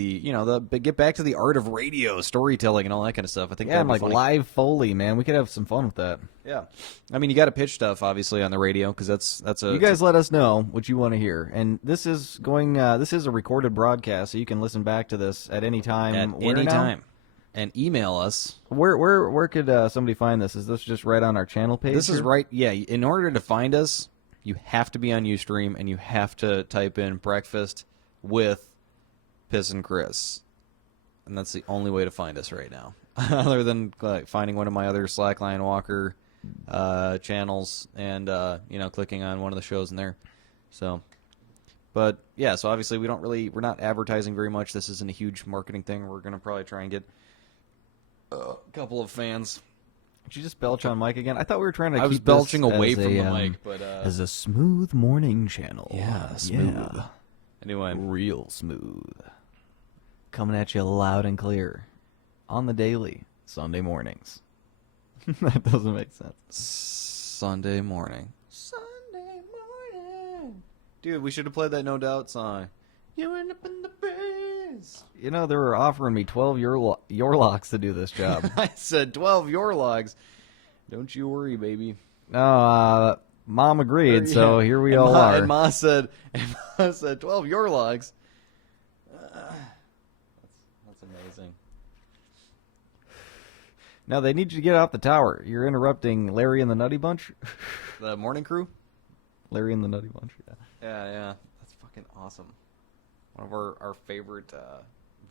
get back to the art of radio, storytelling, and all that kind of stuff. I think Yeah, that'd and be like funny. live Foley, man. We could have some fun with that. Yeah, I mean, you got to pitch stuff obviously on the radio because that's a You guys let us know what you want to hear. And this is a recorded broadcast, so you can listen back to this at any time. at Where any now? time, and email us. Where could somebody find this? Is this just right on our channel page? This is here? right. Yeah, in order to find us, you have to be on USTREAM and you have to type in breakfast with Piss and Chris. And that's the only way to find us right now. Other than finding one of my other Slackline Walker channels and clicking on one of the shows in there. So, but yeah, so obviously we're not advertising very much. This isn't a huge marketing thing. We're going to probably try and get a couple of fans. Did you just belch on Mike again? I thought we were trying to I keep was belching this away as from a, the mic, but as a smooth morning channel. yeah, smooth. Yeah. Anyway, Real smooth. Coming at you loud and clear on the daily, Sunday mornings. That doesn't make sense. Sunday morning. Sunday morning. Dude, we should have played that No Doubt song. You end up in the breeze. You know, they were offering me 12 Yorlocks to do this job. I said 12 Yorlogs. Don't you worry, baby. No, Mom agreed, so here we and all Ma, are. And Ma said 12 Yorlogs. That's amazing. Now, they need you to get off the tower. You're interrupting Larry and the Nutty Bunch? The morning crew? Larry and the Nutty Bunch, yeah. Yeah. That's fucking awesome. One of our favorite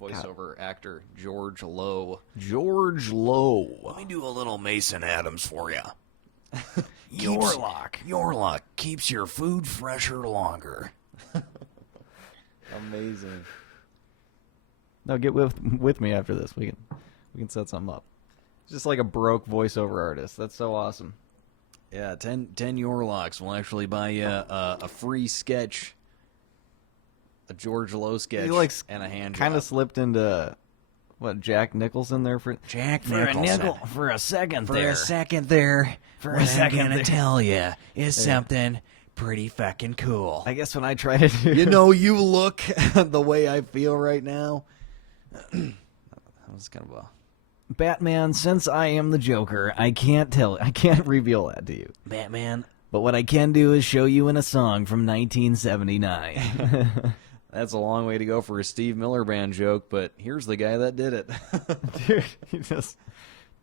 voiceover actor, George Lowe. George Lowe. Let me do a little Mason Adams for you. Yorlock. Yorlock keeps your food fresher longer. Amazing. No, get with me after this. We can set something up. Just like a broke voiceover artist. That's so awesome. Yeah, 10 Yorlocks will actually buy you a free sketch, a George Lowe sketch, He like and a hand kind of job. slipped into what Jack Nicholson there for Jack for a Nicholson. nickel for a second For there. a second there, For what a second I'm gonna there. tell you is something pretty fucking cool. I guess when I try to do You know, you look the way I feel right now. That was kind of a... Batman, since I am the Joker, I can't reveal that to you. Batman, But what I can do is show you in a song from 1979. That's a long way to go for a Steve Miller Band joke, but here's the guy that did it. Dude, he just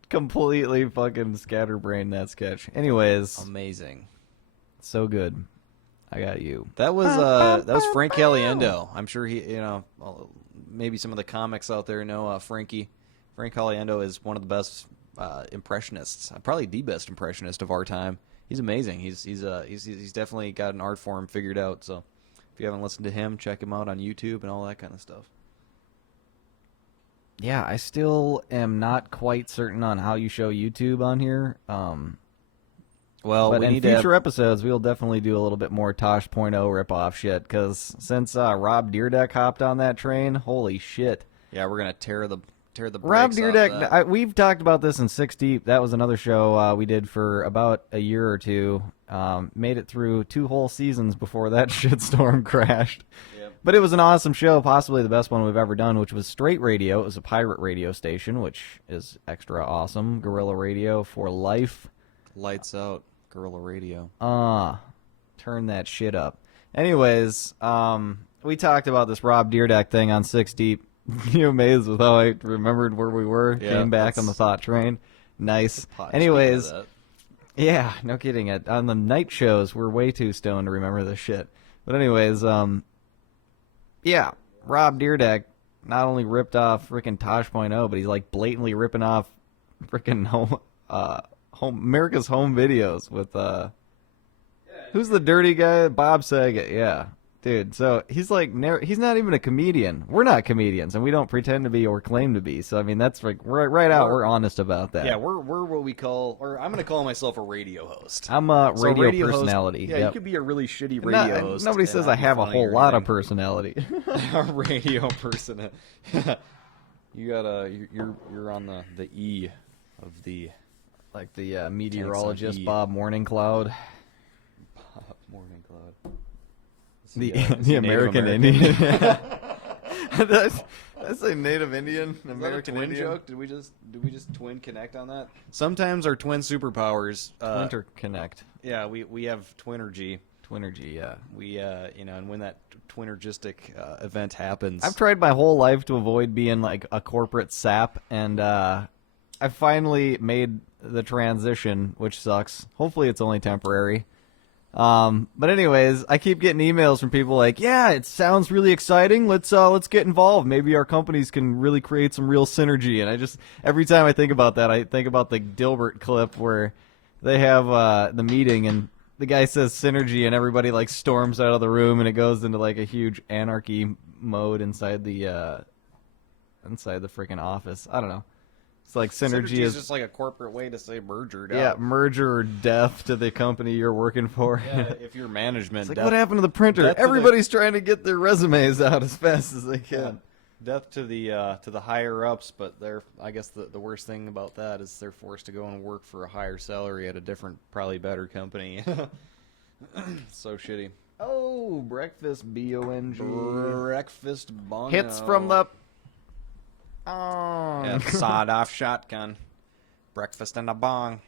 completely fucking scatterbrained that sketch. Anyways, Amazing. so good. I got you. That was Frank Caliendo. I'm sure he, maybe some of the comics out there know Frankie. Frank Caliendo is one of the best impressionists, probably the best impressionist of our time. He's amazing. He's definitely got an art form figured out. So if you haven't listened to him, check him out on YouTube and all that kind of stuff. Yeah, I still am not quite certain on how you show YouTube on here. Well, But we in need future to episodes, we'll definitely do a little bit more Tosh.0 ripoff shit, because since Rob Deerdeck hopped on that train, holy shit. yeah, we're gonna tear the Rob brakes off Deerdeck, that. we've talked about this in 6 Deep. That was another show we did for about a year or two. Made it through 2 whole seasons before that shitstorm crashed. Yep. But it was an awesome show, possibly the best one we've ever done, which was Straight Radio. It was a pirate radio station, which is extra awesome. Guerrilla Radio for life. Lights out, Guerrilla Radio. Turn that shit up. Anyways, we talked about this Rob Deerdeck thing on 6 Deep. You amazed with how I remembered where we were? Yeah, Came back that's- on the thought train. Nice. Speaking of Anyways, that. yeah, no kidding. On the night shows, we're way too stoned to remember this shit. But anyways, yeah, Rob Deerdeck not only ripped off freaking Tosh.0, but he's like blatantly ripping off freaking home America's Home Videos with who's the dirty guy? Bob Saget. Yeah. Dude, so he's like, he's not even a comedian. We're not comedians, and we don't pretend to be or claim to be. So, I mean, that's like, right out, we're honest about that. Yeah, we're what we call, or I'm going to call myself a radio host. I'm a So radio host- personality. yeah, Yep. you could be a really shitty radio host. Nobody and says I'd I be have a funny whole or lot of anything. personality. A radio person. You got you're on the E of the Like the meteorologist E. Bob Morningcloud. Morning Cloud. The, Is the he Native American Indian. That's a Native Indian. Is that a American twin Indian. joke? Did we just twin connect on that? Sometimes our twin superpowers. Twinterconnect. Yeah, we have Twinergy. Twinergy, yeah. We and when that twinergistic event happens, I've tried my whole life to avoid being like a corporate sap, and I finally made the transition, which sucks. Hopefully it's only temporary. But anyways, I keep getting emails from people like, yeah, it sounds really exciting. Let's get involved. Maybe our companies can really create some real synergy. And I just, every time I think about that, I think about the Dilbert clip where they have, the meeting and the guy says synergy and everybody like storms out of the room and it goes into like a huge anarchy mode inside the freaking office. I don't know. It's like synergy is just like a corporate way to say merger. yeah, merger or death to the company you're working for. Yeah, if you're management, It's like, what happened to the printer? death to the- Everybody's trying to get their resumes out as fast as they can. Death to the higher ups, but I guess the worst thing about that is they're forced to go and work for a higher salary at a different, probably better company. So shitty. Oh, breakfast B-O-N-G. Breakfast bono. Hits from the... Oh. Yeah, sawed-off shotgun. Breakfast and a bong.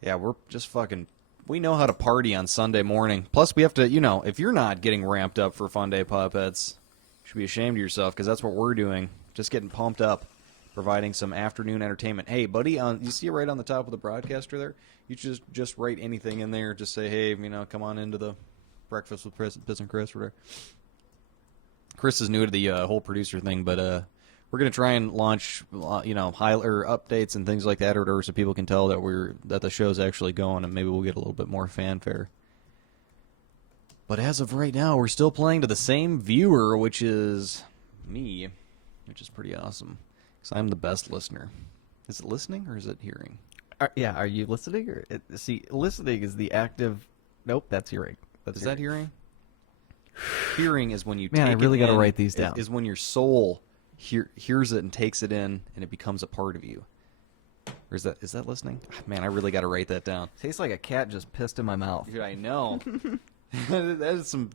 Yeah, we're just fucking... We know how to party on Sunday morning. Plus, we have to, if you're not getting ramped up for Fun Day Puppets, you should be ashamed of yourself, because that's what we're doing. Just getting pumped up, providing some afternoon entertainment. Hey, buddy, you see it right on the top of the broadcaster there? You just write anything in there. Just say, hey, come on into the Breakfast with Piss and Chris. Or Chris is new to the whole producer thing, but we're gonna try and launch, updates and things like that, or so people can tell that the show's actually going, and maybe we'll get a little bit more fanfare. But as of right now, we're still playing to the same viewer, which is me, which is pretty awesome, because I'm the best listener. Is it listening or is it hearing? Are you listening? See, listening is the active... Nope, that's hearing. Is that hearing? Hearing is when you Man, take I really got to write these down. Is when your soul hears it and takes it in, and it becomes a part of you. Or is that listening? Man, I really got to write that down. Tastes like a cat just pissed in my mouth. Dude, I know. that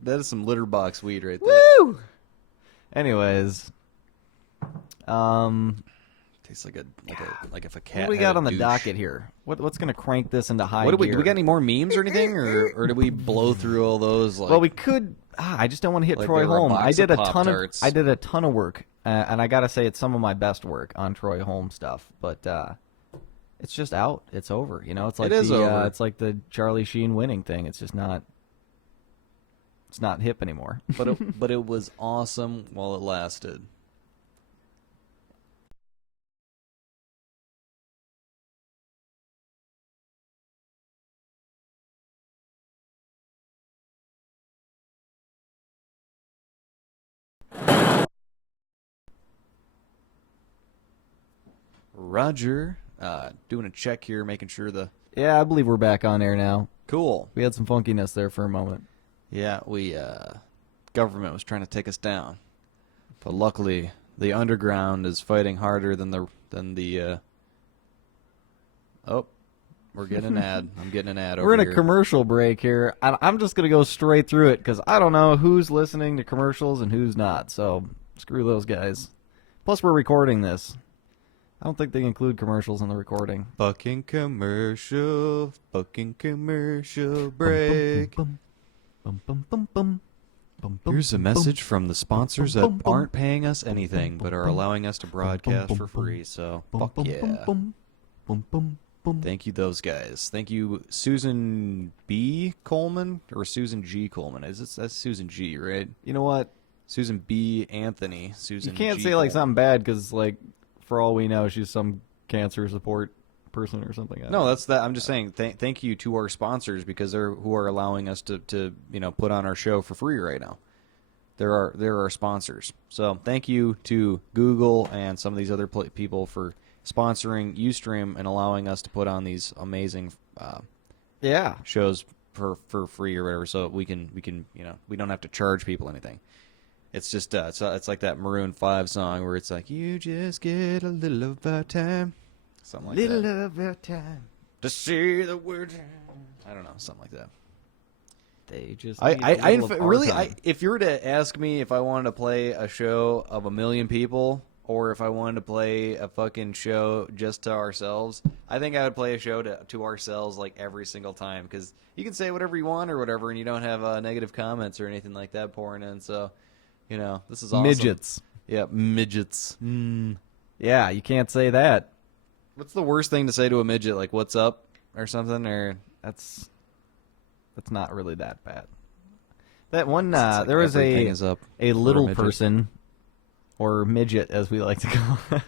is some litter box weed right there. Woo! Anyways, tastes like if a cat. what do we had got a on the douche. docket here? What's gonna crank this into high Do gear? we got any more memes or anything, or did we blow through all those? Well, we could. I just don't want to hit Like Troy they were a Holm. box I did a of ton of. Pop-Tarts. I did a ton of work, and I gotta say it's some of my best work on Troy Holm stuff. But it's just out. It's over. It's like It is over. It's like the Charlie Sheen winning thing. It's just not. It's not hip anymore. but it was awesome while it lasted. Roger, doing a check here, making sure Yeah, I believe we're back on air now. cool. We had some funkiness there for a moment. Yeah, government was trying to take us down, but luckily the underground is fighting harder than the. Oh, we're getting an ad. I'm getting an ad. We're in over a here. commercial break here. I'm just going to go straight through it because I don't know who's listening to commercials and who's not. So screw those guys. Plus, we're recording this. I don't think they include commercials in the recording. Fucking commercial break. Bum, bum, bum, bum, bum. Bum, bum, Here's a bum, message from the sponsors that bum, bum, aren't paying us anything but are allowing us to broadcast for free. So bum, fuck bum, yeah. bum, bum, bum, bum, bum. Thank you, those guys. Thank you, Susan B. Coleman or Susan G. Coleman. That's Susan G, right? You know what? Susan B. Anthony. You Susan. can't G. say like Coleman. something bad because, like, for all we know, she's some cancer support person or something. No, that's that. I'm just saying. Thank you to our sponsors because they're who are allowing us to put on our show for free right now. There are sponsors. So thank you to Google and some of these other people for sponsoring USTREAM and allowing us to put on these amazing Yeah. shows for free or whatever. So we can we don't have to charge people anything. It's just it's like that Maroon 5 song where it's like you just get a little of our time, something like Little that. of your time. To see the word. I don't know, something like that. They just. If you were to ask me if I wanted to play a show of 1 million people or if I wanted to play a fucking show just to ourselves, I think I would play a show to ourselves like every single time because you can say whatever you want or whatever and you don't have negative comments or anything like that pouring in. So, this is awesome. Midgets. Yeah, midgets. Yeah, you can't say that. What's the worst thing to say to a midget? Like, what's up or something? Or That's not really that bad. That one, It's like there was everything is up a for a little midget. person, or midget as we like to call it,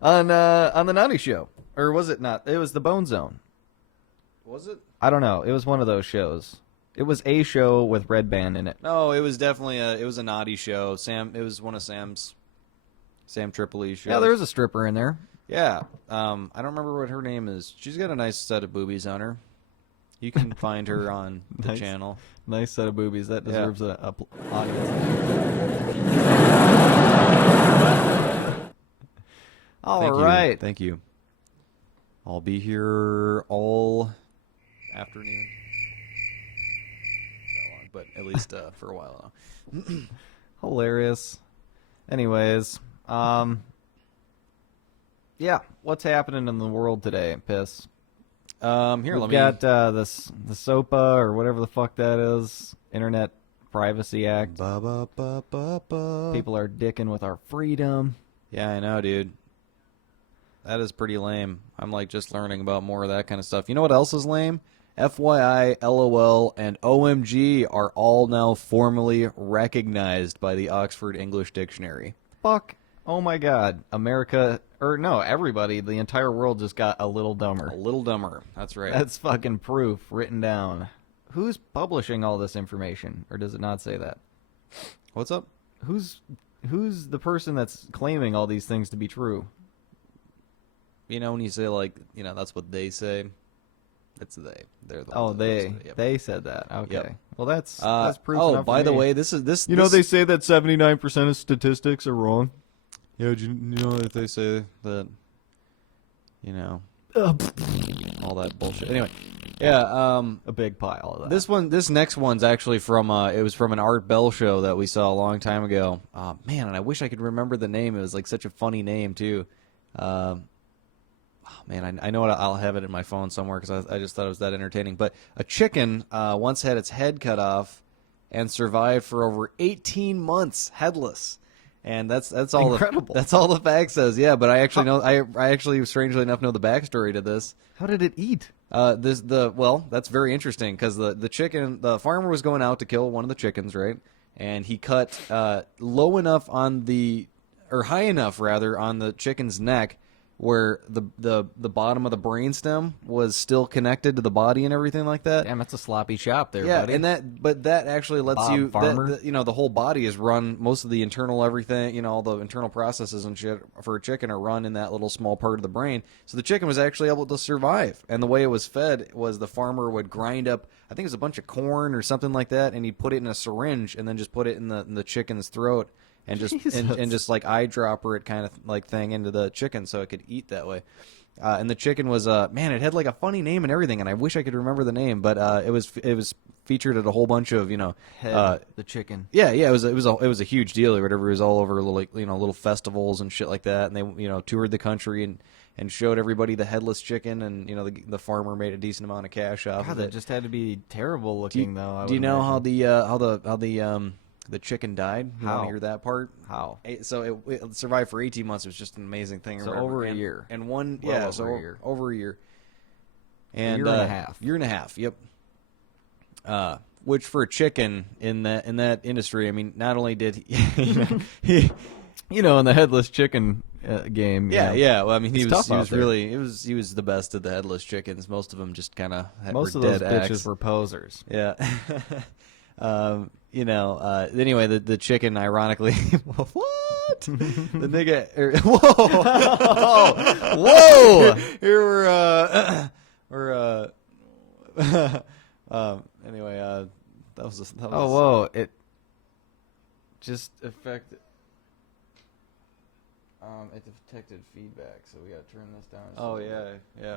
on the Naughty Show, or was it not? It was the Bone Zone. was it? I don't know. It was one of those shows. It was a show with Red Band in it. No, it was definitely it was a naughty show. It was one of Sam Tripoli's shows. Yeah, there was a stripper in there. Yeah. I don't remember what her name is. She's got a nice set of boobies on her. You can find her on the Nice. channel. Nice set of boobies. That deserves an audience. All Thank you. right. Thank you. I'll be here all afternoon. Not long, but at least for a while now. Hilarious. Anyways, yeah, what's happening in the world today, Piss? Here, We've let me. got the SOPA or whatever the fuck that is, Internet Privacy Act. Ba, ba, ba, ba, ba. People are dicking with our freedom. Yeah, I know, dude. That is pretty lame. I'm like just learning about more of that kind of stuff. You know what else is lame? FYI, LOL, and OMG are all now formally recognized by the Oxford English Dictionary. Fuck. Oh my god. America, or no, everybody, the entire world just got a little A dumber. little dumber. That's right. That's fucking proof written down. Who's publishing all this information? Or does it not say that? What's up? Who's the person that's claiming all these things to be true? You know, when you say, like, you know, that's what they say, it's they. They're the Oh, ones that they. say it. Yep. They said that. Okay. Yep. Well, that's proof oh, enough for by the me. way, this. You know, they say that 79% of statistics are wrong. Yeah, you know that they say that, you know, all that bullshit. Anyway, yeah, A big pile of that. this next one's actually from, it was from an Art Bell show that we saw a long time ago. Man, and I wish I could remember the name. It was like such a funny name, too. Man, I know what I'll have it in my phone somewhere because I just thought it was that entertaining. But a chicken once had its head cut off and survived for over 18 months headless. And that's all. Incredible. That's all the fact says. Yeah, but I actually know. I actually, strangely enough, know the backstory to this. How did it eat? Well, that's very interesting because the farmer was going out to kill one of the chickens, right? And he cut low enough or high enough rather on the chicken's neck where the bottom of the brainstem was still connected to the body and everything like that. Damn, that's a sloppy chop there, Yeah, buddy. and that actually lets Bob you, Farmer? the whole body is run, most of the internal everything, all the internal processes and shit for a chicken are run in that little small part of the brain. So the chicken was actually able to survive. And the way it was fed was the farmer would grind up, I think it was a bunch of corn or something like that, and he'd put it in a syringe and then just put it in the chicken's throat and just and just like eyedropper it kind of like thing into the chicken so it could eat that way. And the chicken was man, it had like a funny name and everything, and I wish I could remember the name, but it was featured at a whole bunch of Head, the chicken. yeah, it was a huge deal or whatever. It was all over little festivals and shit like that, and they toured the country and showed everybody the headless chicken, and the farmer made a decent amount of cash off God, of that it. just had to be terrible looking, though. I Do you would know how imagine. the chicken died? You want How? to hear that part? How? So it survived for 18 months. It was just an amazing thing. or So whatever. over a And- year. And one, Well yeah, over so a year. over a year. And year and a half. Year and a half. Yep. Which for a chicken in that industry, I mean, not only did he, You know, in the headless chicken game. yeah, yeah. Well, I mean, he It's was tough out there. really he was the best of the headless chickens. Most of them just kind of Most were of those dead bitches acts. were posers. Yeah. Anyway, the chicken, ironically, what? The nigga, whoa, here anyway, that was. Oh, whoa. It just affected. It detected feedback, so we gotta turn this down. just a Oh little yeah, bit. yeah.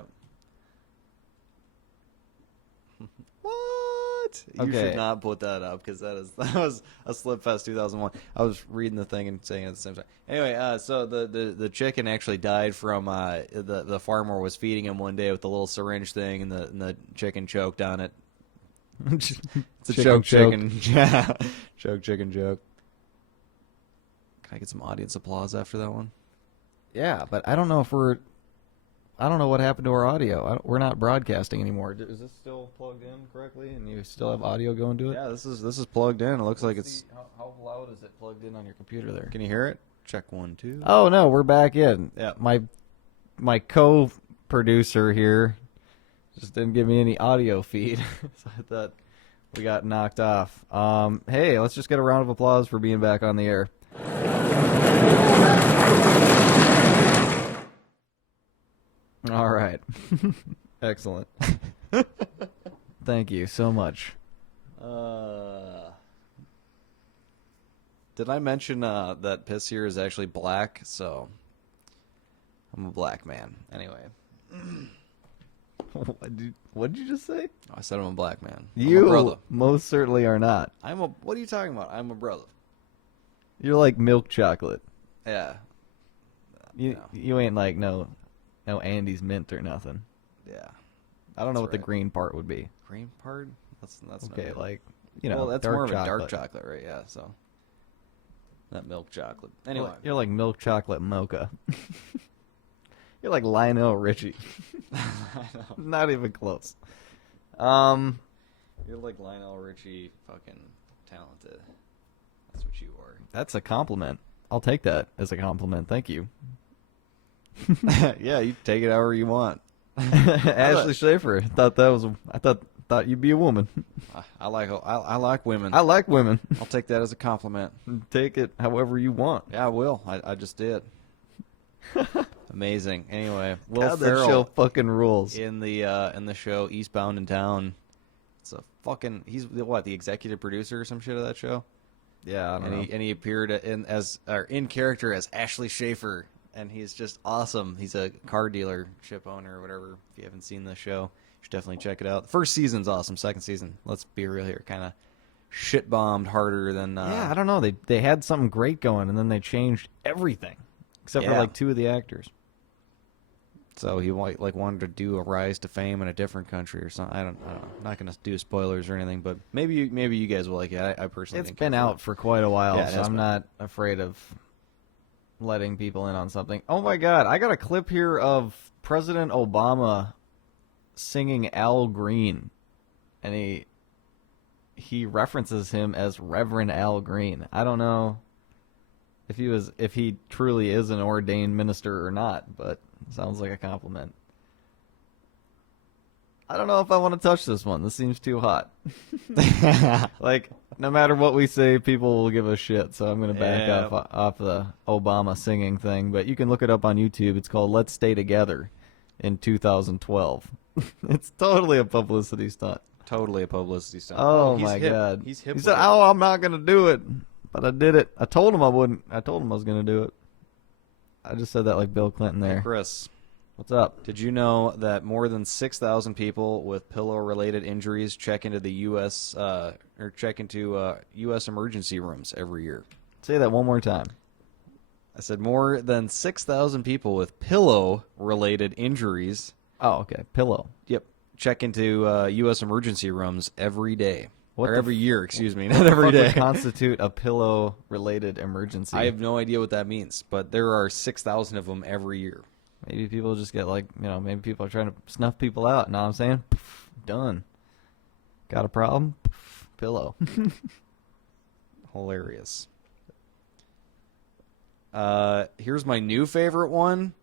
What? You Okay. should not put that up because that was a Slip Fest 2001. I was reading the thing and saying it at the same time. Anyway, so the chicken actually died from the farmer was feeding him one day with the little syringe thing, and the chicken choked on it. It's a Chicken choke choke. chicken. Yeah, choke chicken joke. Can I get some audience applause after that one? Yeah, but I don't know I don't know what happened to our audio. We're not broadcasting anymore. Is this still plugged in correctly, and you still have audio going to it? Yeah, this is plugged in. It looks like it's. How loud is it plugged in on your computer there? Can you hear it? Check 1, 2. Oh no, we're back in. Yeah. My co-producer here just didn't give me any audio feed, so I thought we got knocked off. Hey, let's just get a round of applause for being back on the air. All right. Excellent. Thank you so much. Did I mention that piss here is actually black? So I'm a black man. Anyway, What did you just say? I said I'm a black man. I'm a You brother. most certainly are not. What are you talking about? I'm a brother. You're like milk chocolate. Yeah. You ain't like no Andy's mint or nothing. Yeah. I don't know That's what the right. green part would be. Green part? That's Okay, not like well, that's dark more of chocolate. a dark chocolate, right? Yeah. So not milk chocolate. Anyway, You're like milk chocolate mocha. You're like Lionel Richie. Not even close. you're like Lionel Richie, fucking talented. That's what you are. That's a compliment. I'll take that as a compliment. Thank you. Yeah, you take it however you want. Ashley Schaefer. I thought you'd be a woman. I like women. I like women. I'll take that as a compliment. Take it however you want. Yeah, I will. I just did. Amazing. Anyway, Will God, that show Ferrell fucking rules. in the show Eastbound and Down. It's a fucking. He's the executive producer or some shit of that show. Yeah, I don't know. And he appeared in character as Ashley Schaefer, and he's just awesome. He's a car dealership owner or whatever. If you haven't seen the show, you should definitely check it out. The first season's awesome. Second season, let's be real here, kind of shit bombed harder than. Yeah, I don't know. They had something great going, and then they changed everything except for Yeah. like two of the actors. So he wanted to do a rise to fame in a different country or something. I don't know. I'm not gonna do spoilers or anything, but maybe you guys will like it. I personally It's think been out for quite a while, Yeah, it so has I'm been. not afraid of letting people in on something. Oh my God, I got a clip here of President Obama singing Al Green, and he references him as Reverend Al Green. I don't know if he truly is an ordained minister or not, but sounds like a compliment. I don't know if I want to touch this one. This seems too hot. Like, no matter what we say, people will give us shit. So I'm going to back Yeah. off the Obama singing thing. But you can look it up on YouTube. It's called Let's Stay Together in 2012. It's totally a publicity stunt. Totally a publicity stunt. Oh, he's my hip. God. He's hip. He with said, it. "Oh, I'm not going to do it." But I did it. I told him I wouldn't. I told him I was going to do it. I just said that like Bill Clinton Hey, there. Chris, What's up? did you know that more than 6,000 people with pillow-related injuries check into the U.S. U.S. emergency rooms every year? Say that one more time. I said more than 6,000 people with pillow-related injuries. Oh, okay. Pillow. Yep, check into U.S. emergency rooms every day. What Or the every year, excuse me, not What the every fuck day. would constitute a pillow-related emergency? I have no idea what that means, but there are 6,000 of them every year. Maybe people just get like, maybe people are trying to snuff people out. Know what I'm saying? Done. Got a problem? Pillow. Hilarious. Here's my new favorite one.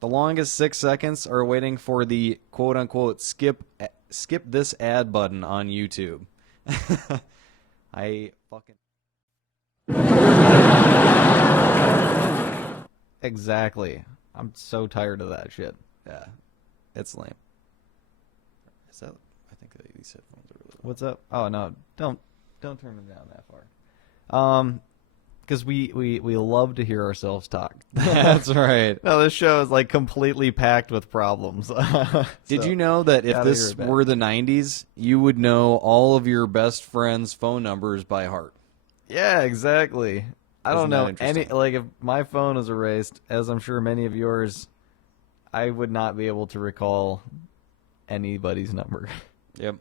The longest 6 seconds are waiting for the quote-unquote skip this ad button on YouTube. I fucking... Exactly. I'm so tired of that shit. Yeah, it's lame. Is that... I think that these headphones are really loud. What's up? Oh no, don't turn them down that far. Because we love to hear ourselves talk. That's right. No, this show is like completely packed with problems. Did you know that if gotta this hear it back. were the 90s, you would know all of your best friends' phone numbers by heart? Yeah, exactly. I Isn't don't that know any interesting? like if my phone was erased, as I'm sure many of yours, I would not be able to recall anybody's number. Yep.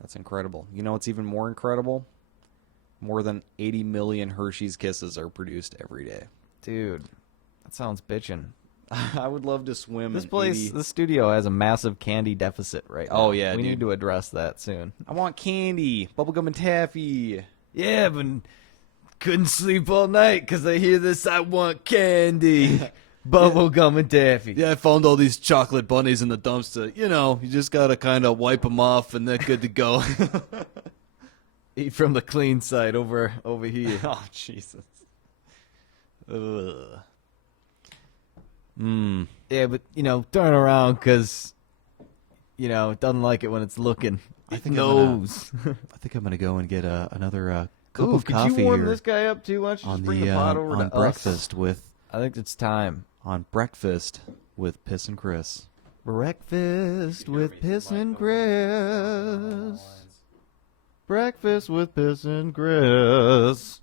That's incredible. You know what's even more incredible? More than 80 million Hershey's Kisses are produced every day. Dude, that sounds bitchin'. I would love to swim This in place, 80... this studio has a massive candy deficit right now. Oh, yeah, we dude. need to address that soon. I want candy, bubblegum and taffy. Yeah, but couldn't sleep all night because I hear this. I want candy, bubblegum and taffy. Yeah, I found all these chocolate bunnies in the dumpster. You know, you just gotta kind of wipe them off and they're good to go. Eat from the clean side over here. Oh, Jesus. Ugh. Yeah, but turn around because it doesn't like it when it's looking. I It think knows. I think I'm gonna go and get another cup Ooh, of could coffee you warm here this guy up too? Why don't you on just bring the the pot over on to breakfast us? with I think it's time. on breakfast with Piss and Chris. Breakfast with Piss and Chris. Breakfast with Piss and Chris.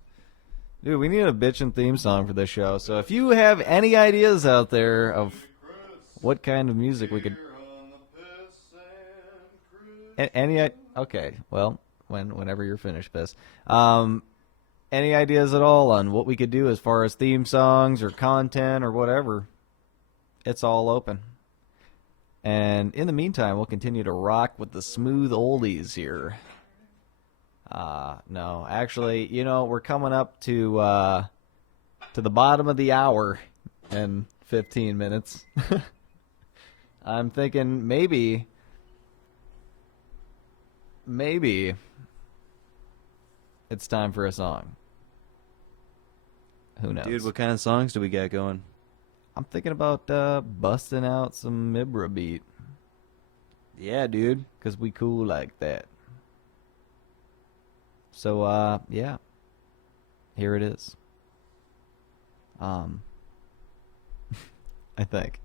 Dude, we need a bitchin' theme song for this show. So if you have any ideas out there of what kind of music we could... Okay, well, whenever you're finished, Piss. Any ideas at all on what we could do as far as theme songs or content or whatever? It's all open. And in the meantime, we'll continue to rock with the smooth oldies here. No, actually, we're coming up to the bottom of the hour in 15 minutes. I'm thinking maybe it's time for a song. Who knows? Dude, what kind of songs do we got going? I'm thinking about busting out some Mibra beat. Yeah, dude. 'Cause we cool like that. So, yeah. Here it is. I think.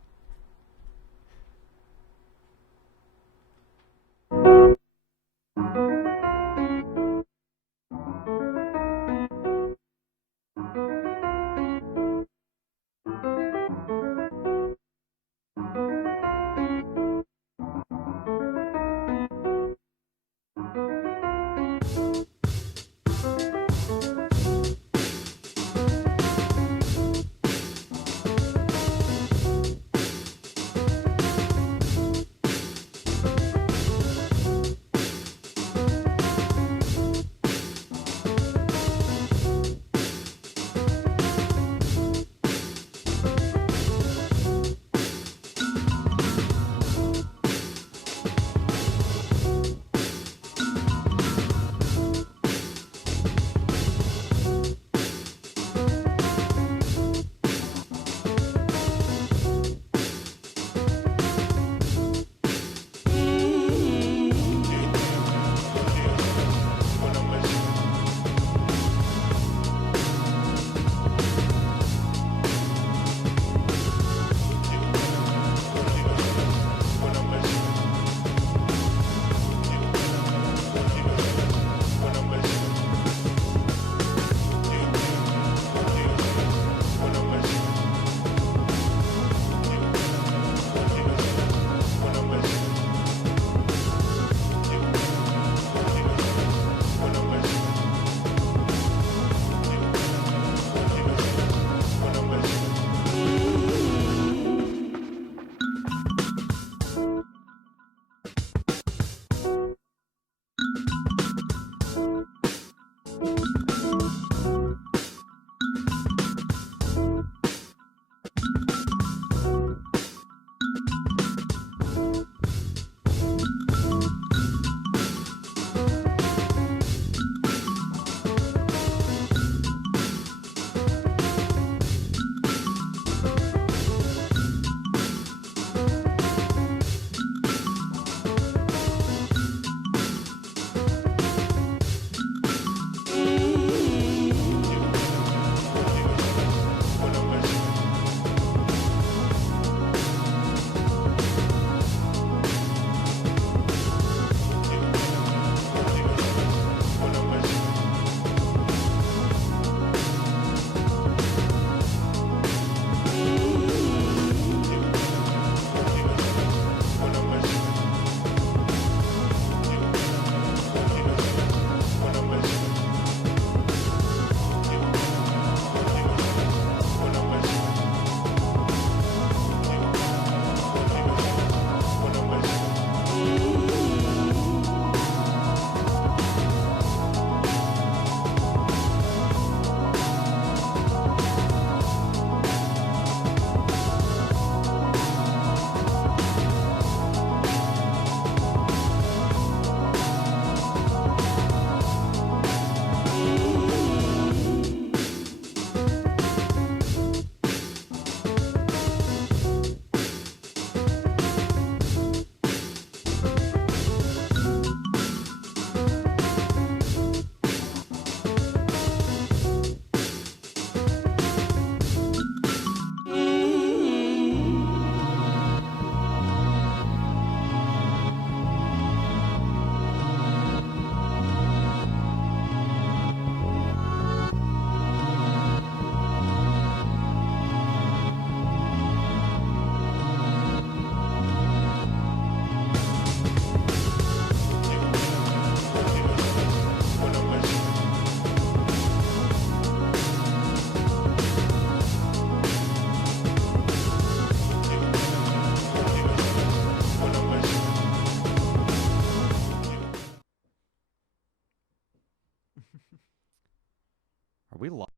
Are we live?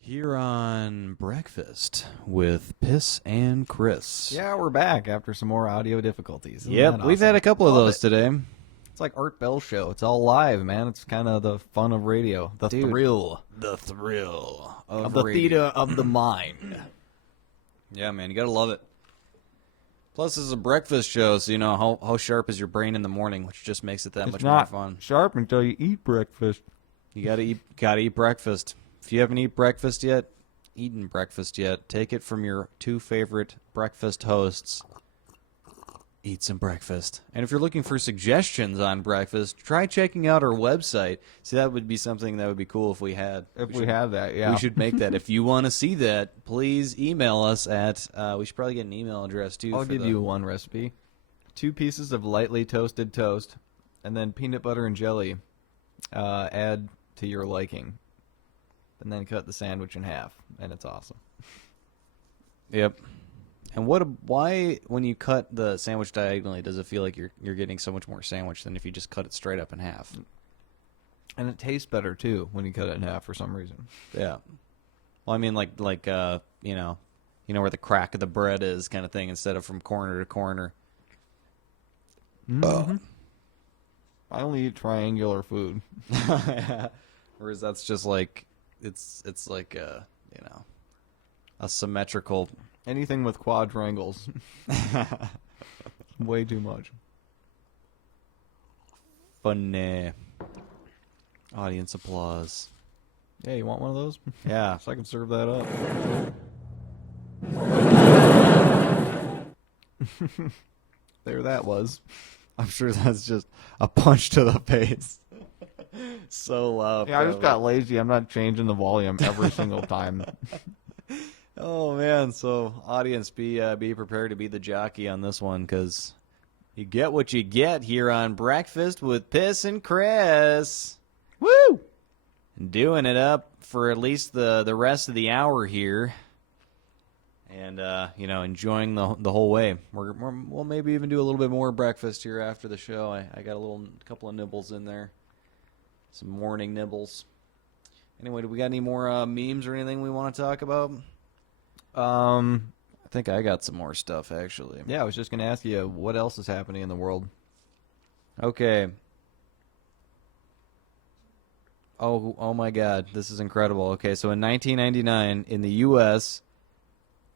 Here on Breakfast with Piss and Chris. Yeah, we're back after some more audio difficulties. Isn't Yep, that we've had awesome? a couple of Love those it. today. It's like Art Bell show. It's all live, man. It's kind of the fun of radio. The Dude. thrill The thrill of the theater of the mind. Yeah, man, you gotta love it. Plus, this is a breakfast show, so you know how sharp is your brain in the morning, which just makes it that It's much not more fun. sharp until you eat breakfast. You gotta eat breakfast. If you haven't eaten breakfast yet, take it from your two favorite breakfast hosts. Eat some breakfast. And if you're looking for suggestions on breakfast, try checking out our website. See, that would be something that would be cool if we had. If we had that, yeah. We should make that. If you want to see that, please email us at. We should probably get an email address too. I'll give you one recipe. 2 pieces of lightly toasted toast, and then peanut butter and jelly. Add to your liking. And then cut the sandwich in half, and it's awesome. Yep. And why when you cut the sandwich diagonally does it feel like you're getting so much more sandwich than if you just cut it straight up in half? And it tastes better too when you cut it in half for some reason. Yeah. Well, I mean like you know where the crack of the bread is kind of thing instead of from corner to corner. Mm-hmm. I only eat triangular food. Whereas that's just like it's like a symmetrical. Anything with quadrangles. Way too much. Funny. Audience applause. Yeah, you want one of those? Yeah. So I can serve that up. There that was. I'm sure that's just a punch to the face. So loud. Yeah, I just probably. got lazy. I'm not changing the volume every single time. Oh man, so audience, be prepared to be the jockey on this one because you get what you get here on Breakfast with Piss and Chris. Woo! Doing it up for at least the rest of the hour here, and enjoying the whole way. We'll maybe even do a little bit more breakfast here after the show. I got a couple of nibbles in there, some morning nibbles. Anyway, do we got any more memes or anything we want to talk about? I think I got some more stuff, actually. Yeah, I was just going to ask you, what else is happening in the world? Okay. Oh my God, this is incredible. Okay, so in 1999, in the U.S.,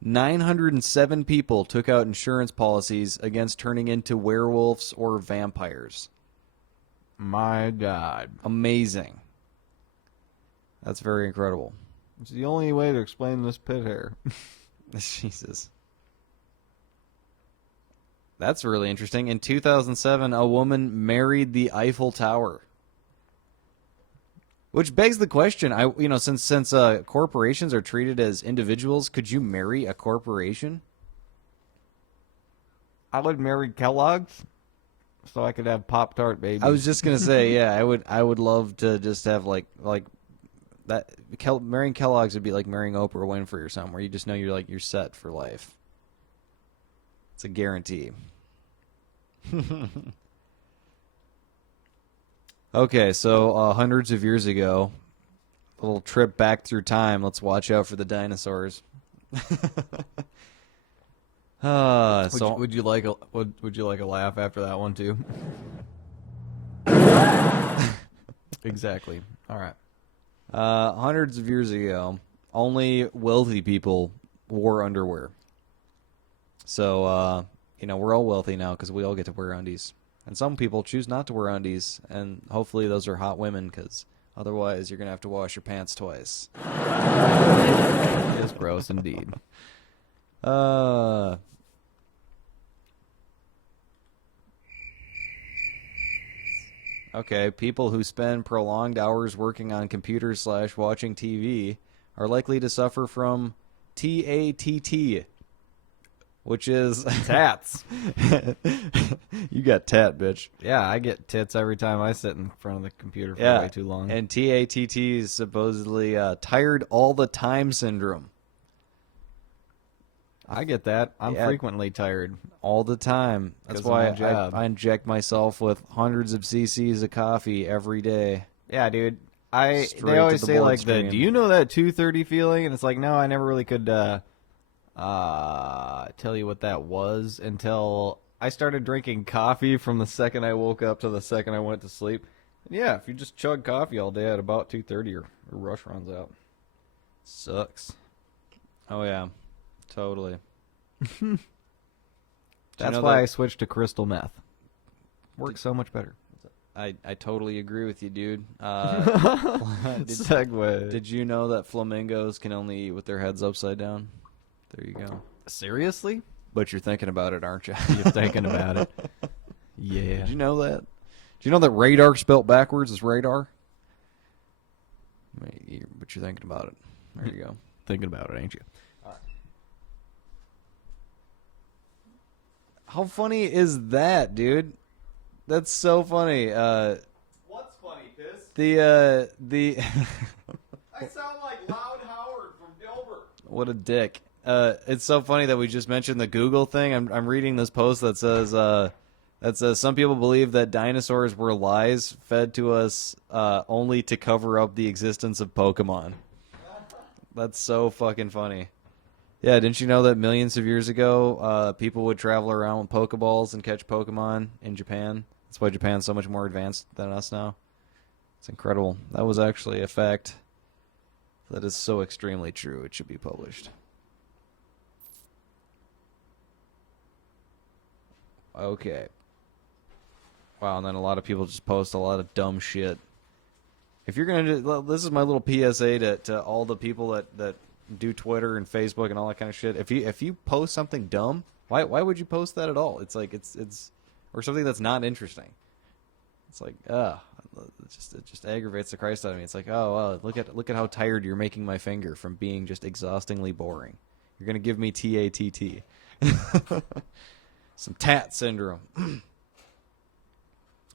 907 people took out insurance policies against turning into werewolves or vampires. My God. Amazing. That's very incredible. It's the only way to explain this pit hair. Jesus. That's really interesting. In 2007, a woman married the Eiffel Tower. Which begs the question, since corporations are treated as individuals, could you marry a corporation? I would marry Kellogg's so I could have Pop-Tart babies. I was just gonna say, yeah, I would love to just have like that. Marrying Kellogg's would be like marrying Oprah Winfrey or something, where you just know you're set for life. It's a guarantee. Okay, so hundreds of years ago, a little trip back through time. Let's watch out for the dinosaurs. Would you like a laugh after that one too? Exactly. All right. Hundreds of years ago, only wealthy people wore underwear. So, we're all wealthy now because we all get to wear undies. And some people choose not to wear undies, and hopefully those are hot women because otherwise you're going to have to wash your pants twice. It is gross indeed. Okay, people who spend prolonged hours working on computers / watching TV are likely to suffer from TATT. which is Tats. You got tat, bitch. Yeah, I get tits every time I sit in front of the computer for Yeah, way too long. and TATT is supposedly tired all the time syndrome. I get that. I'm Yeah. frequently tired. All the time. That's 'Cause of why my job. I inject myself with hundreds of cc's of coffee every day. Yeah, dude. Straight They to always the say like bloodstream. do you know that 2:30 feeling? And it's like, no, I never really could tell you what that was until I started drinking coffee from the second I woke up to the second I went to sleep. And yeah, if you just chug coffee all day at about 2:30, your rush runs out. Sucks. Oh yeah, totally. That's why I switched to crystal meth. Works so much better. I totally agree with you, dude. Segue. Did you know that flamingos can only eat with their heads upside down? There you go. Seriously? But you're thinking about it, aren't you? You're thinking about it. Yeah. Did you know that? Did you know that radar spelt backwards is radar? But you're thinking about it. There you go. Thinking about it, ain't you? How funny is that, dude? That's so funny. What's funny, Piss? The I sound like Loud Howard from Dilbert. What a dick. It's so funny that we just mentioned the Google thing. I'm reading this post that says some people believe that dinosaurs were lies fed to us only to cover up the existence of Pokemon. That's so fucking funny. Yeah, didn't you know that millions of years ago, people would travel around with Pokeballs and catch Pokemon in Japan? That's why Japan's so much more advanced than us now. It's incredible. That was actually a fact that is so extremely true. It should be published. Okay. Wow, and then a lot of people just post a lot of dumb shit. If you're gonna do, this is my little PSA to all the people that do Twitter and Facebook and all that kind of shit. If you post something dumb, why would you post that at all? It's like it's or something that's not interesting. It's like it just aggravates the Christ out of me. It's like, oh, look at how tired you're making my finger from being just exhaustingly boring. You're gonna give me TATT. Some tat syndrome.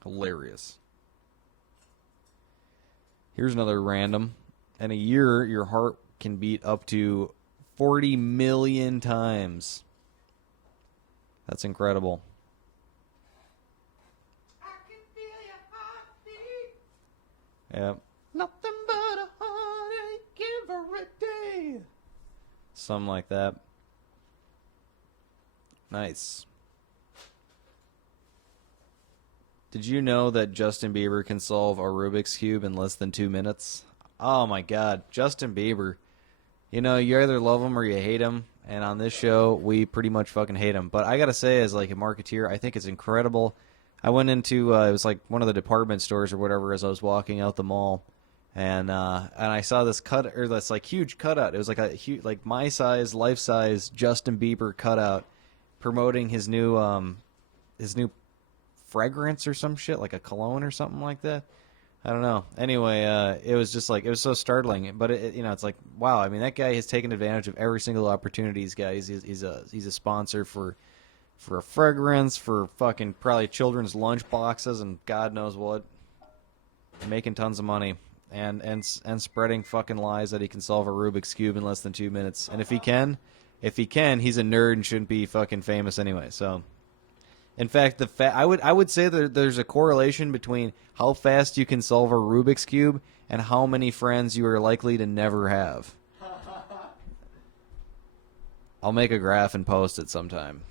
Hilarious. Here's another random. In a year, your heart can beat up to 40 million times. That's incredible. I can feel your heartbeat. Yep. Nothing but a heartache every day. Something like that. Nice. Did you know that Justin Bieber can solve a Rubik's Cube in less than 2 minutes? Oh my god, Justin Bieber. You know, you either love him or you hate him, and on this show, we pretty much fucking hate him. But I gotta say, as like a marketeer, I think it's incredible. I went into, it was like one of the department stores or whatever as I was walking out the mall, and I saw this this like huge cutout. It was like a huge, like my size, life size Justin Bieber cutout, promoting his new fragrance or some shit, like a cologne or something like that. I don't know. Anyway, it was just like, it was so startling. But it's like, wow. I mean, that guy has taken advantage of every single opportunity he's got. He's a sponsor for a fragrance, for fucking probably children's lunch boxes and God knows what. Making tons of money and spreading fucking lies that he can solve a Rubik's Cube in less than 2 minutes. And if he can, he's a nerd and shouldn't be fucking famous anyway. So. In fact, I would say that there's a correlation between how fast you can solve a Rubik's Cube and how many friends you are likely to never have. I'll make a graph and post it sometime.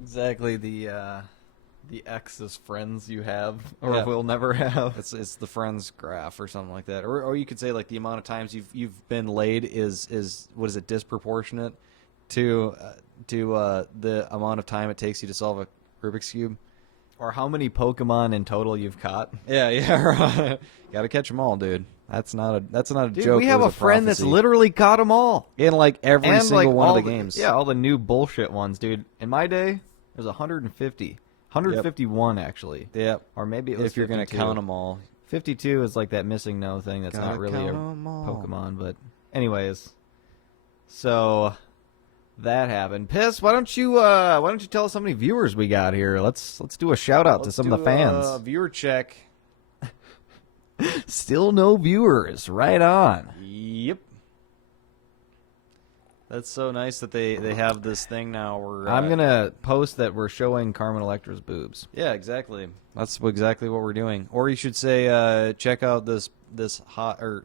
Exactly the X's friends you have or Yeah. will never have. It's the friends graph or something like that, or you could say like the amount of times you've been laid is what is it, disproportionate to the amount of time it takes you to solve a Rubik's Cube. Or how many Pokemon in total you've caught. Yeah, right. Gotta catch them all, dude. That's not a Dude, joke. we It have was a friend that's prophecy. literally caught them all. In like every And single like one all of the games. Yeah, all the new bullshit ones, dude. In my day, there's 150. 151 actually. Yep. Or maybe it was If you're gonna 52. count them all. 52 is like that missing no thing that's Gotta not really a count 'em all. Pokemon, but anyways. So that happen. Piss, why don't you tell us how many viewers we got here? Let's do a shout out to some of the fans. Viewer check. Still no viewers. Right on. Yep. That's so nice that they have this thing now where I'm gonna post that we're showing Carmen Electra's boobs. Yeah, exactly. That's exactly what we're doing. Or you should say, check out this hot, or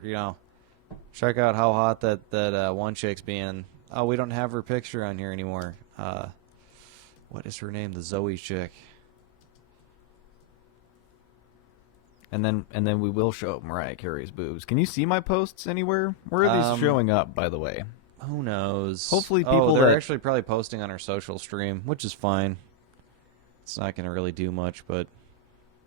check out how hot that one chick's being. Oh, we don't have her picture on here anymore. What is her name? The Zoe chick. And then we will show Mariah Carey's boobs. Can you see my posts anywhere? Where are these showing up, by the way? Who knows? Hopefully people they're that- actually probably posting on our social stream, which is fine. It's not going to really do much, but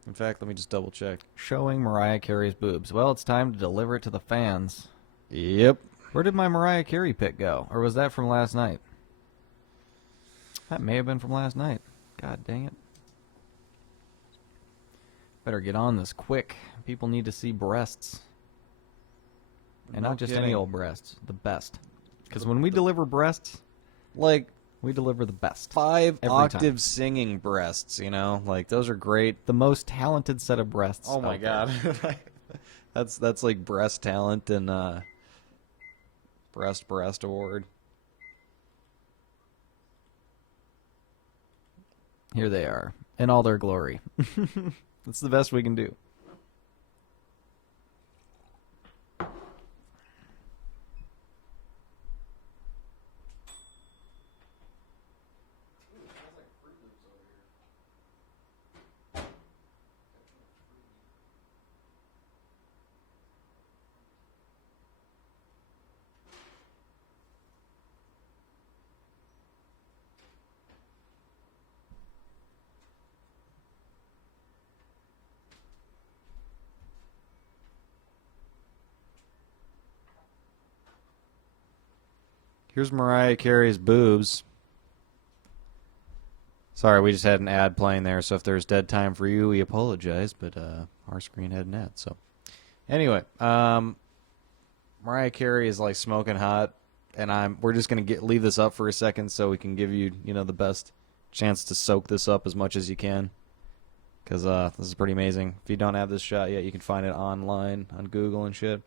in fact, let me just double check. Showing Mariah Carey's boobs. Well, it's time to deliver it to the fans. Yep. Where did my Mariah Carey pic go? Or was that from last night? That may have been from last night. God dang it. Better get on this quick. People need to see breasts. And No not just kidding. any old breasts. The best. Because when we deliver breasts, Like we deliver the best. 5 Every octave time. singing breasts, like those are great. The most talented set of breasts. Oh my out there. god. that's like breast talent and breast award. Here they are. In all their glory. That's the best we can do. Here's Mariah Carey's boobs. Sorry, we just had an ad playing there, so if there's dead time for you, we apologize, but our screen had an ad, so. Anyway, Mariah Carey is like smoking hot, and we're just going to leave this up for a second so we can give you, the best chance to soak this up as much as you can, because this is pretty amazing. If you don't have this shot yet, you can find it online on Google and shit.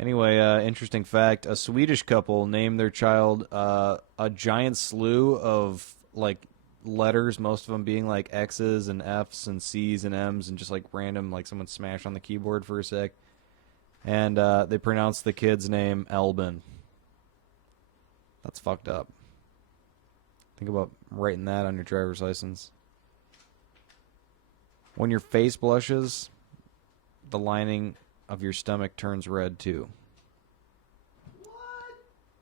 Anyway, interesting fact, a Swedish couple named their child a giant slew of, like, letters, most of them being, like, X's and F's and C's and M's and just, like, random, like, someone smashed on the keyboard for a sec. And they pronounced the kid's name Elbin. That's fucked up. Think about writing that on your driver's license. When your face blushes, the lining of your stomach turns red too. What?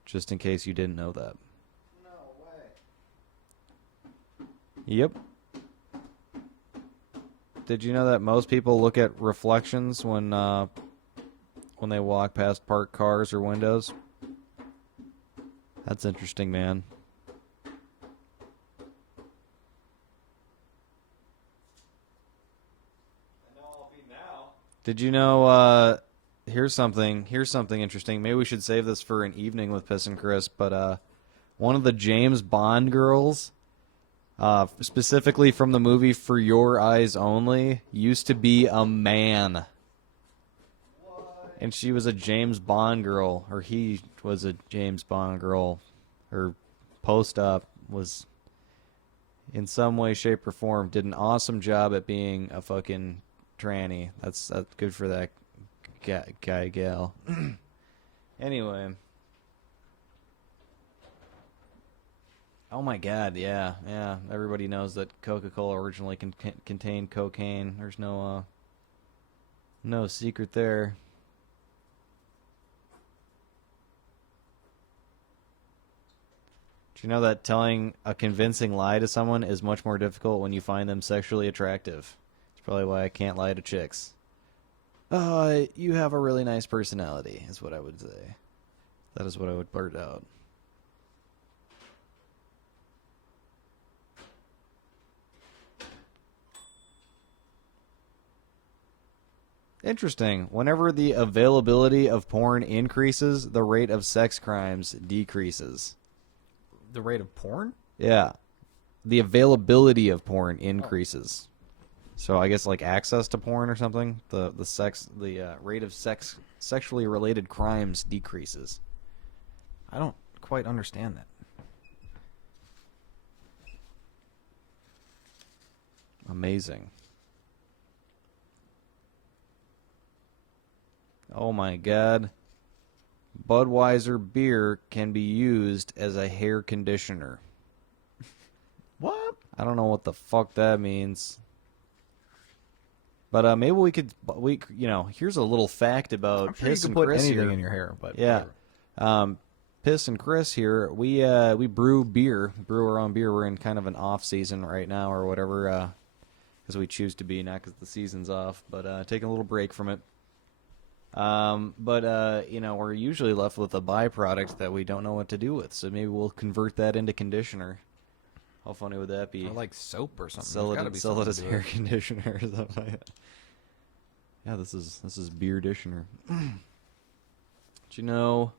Just in case you didn't know that. No way. Yep. Did you know that most people look at reflections when they walk past parked cars or windows? That's interesting, man. Did you know, here's something interesting. Maybe we should save this for an evening with Piss and Chris, but one of the James Bond girls, specifically from the movie For Your Eyes Only, used to be a man. What? And she was a James Bond girl, or he was a James Bond girl. Her post-op was, in some way, shape, or form, did an awesome job at being a fucking tranny. That's good for that gal. Anyway. Oh my god, yeah. Everybody knows that Coca-Cola originally contained cocaine. There's no secret there. Do you know that telling a convincing lie to someone is much more difficult when you find them sexually attractive? Probably why I can't lie to chicks. You have a really nice personality, is what I would say. That is what I would blurt out. Interesting. Whenever the availability of porn increases, the rate of sex crimes decreases. The rate of porn? Yeah. The availability of porn increases. So I guess like access to porn or something. The rate of sexually related crimes decreases. I don't quite understand that. Amazing. Oh my god. Budweiser beer can be used as a hair conditioner. What? I don't know what the fuck that means. But maybe here's a little fact about I'm sure you Piss can and put Chris anything here. in your hair, but Yeah. whatever. Piss and Chris here, we brew beer, brew our own beer. We're in kind of an off season right now or whatever, because we choose to be, not because the season's off, but taking a little break from it. We're usually left with a byproduct that we don't know what to do with, so maybe we'll convert that into conditioner. How funny would that be? Or like soap or something. Sell There's gotta be it as something to hair it. conditioner or something like that. Yeah, this is beer conditioner. Do you know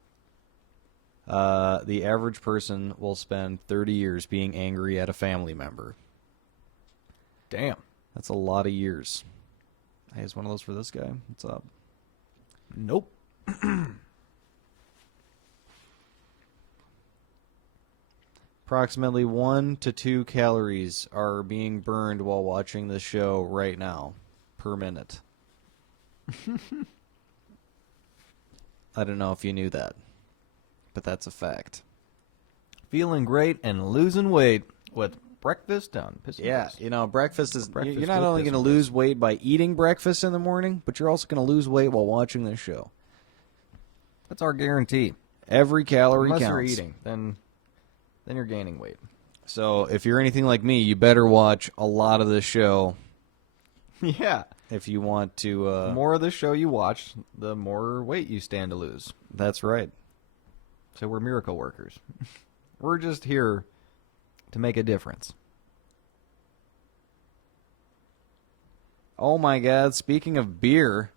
the average person will spend 30 years being angry at a family member? Damn. That's a lot of years. Hey, is one of those for this guy? What's up? Nope. Approximately 1 to 2 calories are being burned while watching this show right now per minute. I don't know if you knew that, but that's a fact. Feeling great and losing weight with breakfast on Piss and Yeah, Chris. breakfast is... Breakfast you're not with only Piss going to and lose weight by eating breakfast in the morning, but you're also going to lose weight while watching this show. That's our guarantee. Every calorie Unless counts. you're eating, then you're gaining weight. So if you're anything like me, you better watch a lot of this show Yeah. if you want to... The more of the show you watch, the more weight you stand to lose. That's right. So we're miracle workers. We're just here to make a difference. Oh my god, speaking of beer,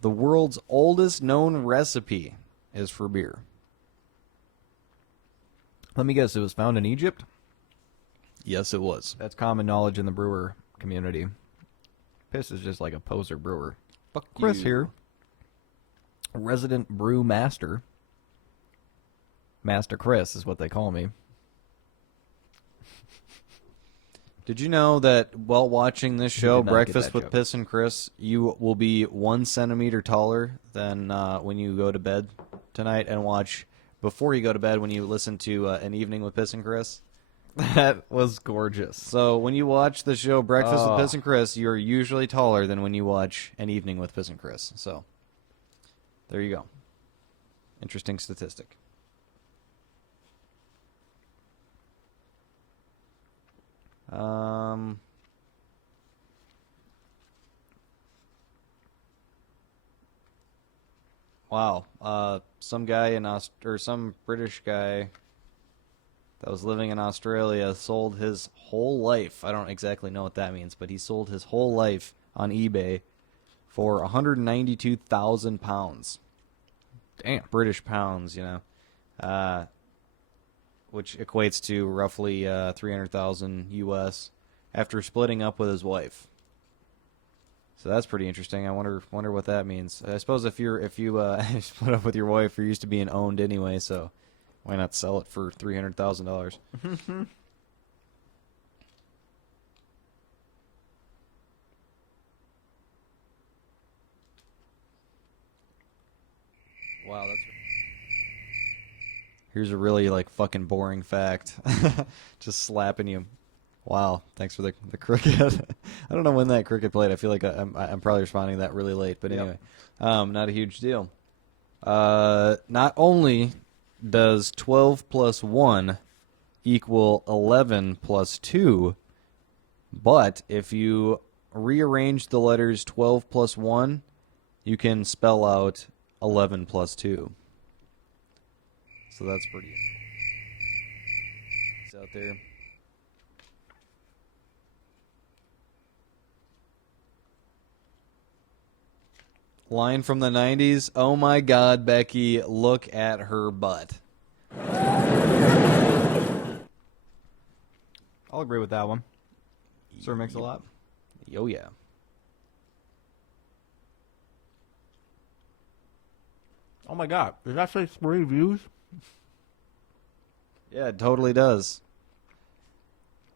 the world's oldest known recipe is for beer. Let me guess, it was found in Egypt? Yes, it was. That's common knowledge in the brewer community. Piss is just like a poser brewer. Fuck Chris you. here, resident brew master. Master Chris is what they call me. Did you know that while watching this show, did not get Breakfast that with joke. Piss and Chris, you will be 1 centimeter taller than when you go to bed tonight and watch before you go to bed when you listen to An Evening with Piss and Chris? That was gorgeous. So when you watch the show Breakfast Oh. with Piss and Chris, you're usually taller than when you watch An Evening with Piss and Chris. So there you go. Interesting statistic. Wow. Some guy some British guy that was living in Australia sold his whole life. I don't exactly know what that means, but he sold his whole life on eBay for 192,000 pounds. Damn. British pounds, which equates to roughly 300,000 US after splitting up with his wife. So that's pretty interesting. I wonder what that means. I suppose if you split up with your wife, you're used to being owned anyway, so why not sell it for $300,000? Wow, that's... Here's a really fucking boring fact. Just slapping you. Wow, thanks for the cricket. I don't know when that cricket played. I feel like I'm probably responding to that really late, but anyway, not a huge deal. Not only does 12 plus 1 equal 11 plus 2, but if you rearrange the letters 12 plus 1, you can spell out 11 plus 2. So that's pretty... It's out there. Line from the 90s. Oh my god, Becky, look at her butt. I'll agree with that one. Sir Mix-a-Lot. Oh, yeah. Oh my god, does that say 3 views? Yeah, it totally does.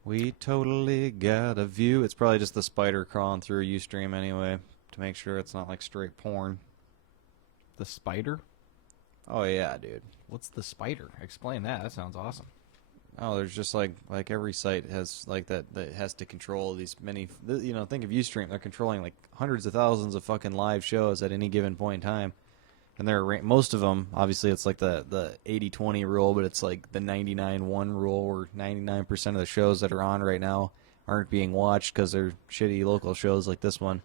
We totally got a view. It's probably just the spider crawling through USTREAM anyway, to make sure it's not like straight porn. The spider? Oh, yeah, dude. What's the spider? Explain that. That sounds awesome. Oh, there's just like every site has like that has to control these many. You know, think of USTREAM. They're controlling like hundreds of thousands of fucking live shows at any given point in time. And most of them, obviously, it's like the 80-20 rule, but it's like the 99-1 rule, where 99% of the shows that are on right now aren't being watched because they're shitty local shows like this one.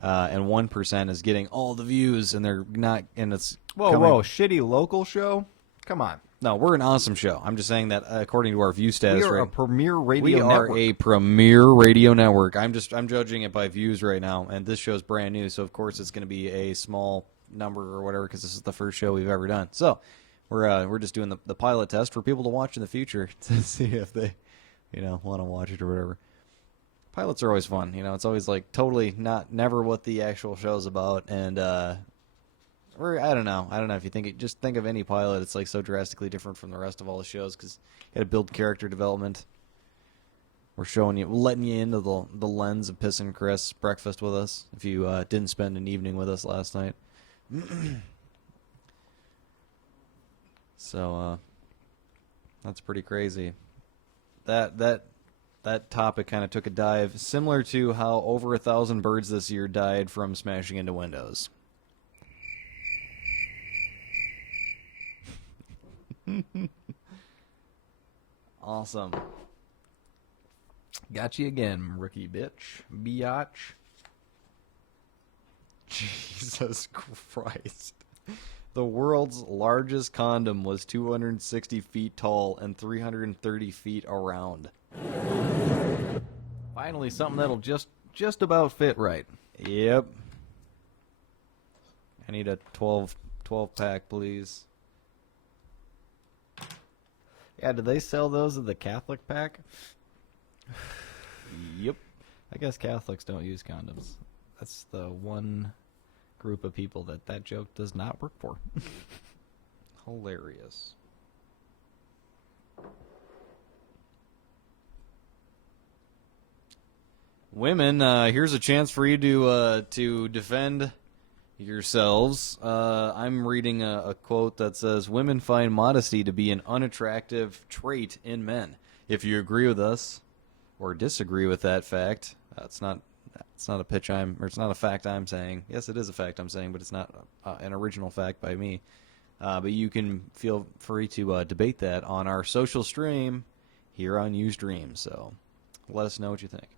And 1% is getting all the views, and they're not. And it's Whoa, shitty local show? Come on. No, we're an awesome show. I'm just saying that according to our view status, We are a premier radio we network. are a premier radio network. I'm judging it by views right now, and this show's brand new, so of course it's going to be a small number or whatever because this is the first show we've ever done. So we're just doing the pilot test for people to watch in the future to see if they, want to watch it or whatever. Pilots are always fun. It's always like totally never what the actual show's about, and or I don't know if you just think of any pilot. It's like so drastically different from the rest of all the shows because you got to build character development. We're letting you into the lens of Piss and Chris breakfast with us if you didn't spend an evening with us last night. So that's pretty crazy. That topic kind of took a dive similar to how over 1,000 birds this year died from smashing into windows. Awesome. Got you again, rookie bitch. Biatch. Jesus Christ. The world's largest condom was 260 feet tall and 330 feet around. Finally, something that'll just about fit right. Yep. I need a 12 pack, please. Yeah, do they sell those at the Catholic pack? Yep. I guess Catholics don't use condoms. That's the one group of people that joke does not work for. Hilarious. Women, here's a chance for you to defend yourselves. I'm reading a quote that says, "Women find modesty to be an unattractive trait in men. If you agree with us or disagree with that fact, it's not a it's not a fact I'm saying. Yes, it is a fact I'm saying, but it's not an original fact by me. But you can feel free to debate that on our social stream here on USTREAM. So let us know what you think.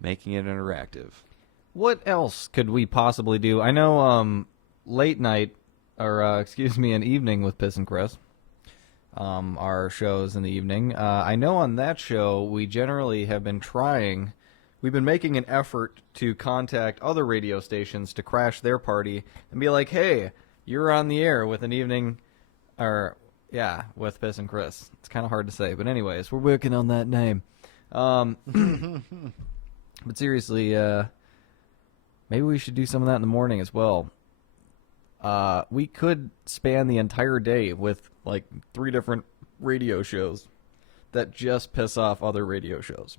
Making it interactive. What else could we possibly do? I know late night, or an evening with Piss and Chris, our shows in the evening. I know on that show we generally have been trying. We've been making an effort to contact other radio stations to crash their party and be like, hey, you're on the air with an evening, with Piss and Chris. It's kind of hard to say, but anyways, we're working on that name. But seriously, maybe we should do some of that in the morning as well. We could span the entire day with like 3 different radio shows that just piss off other radio shows.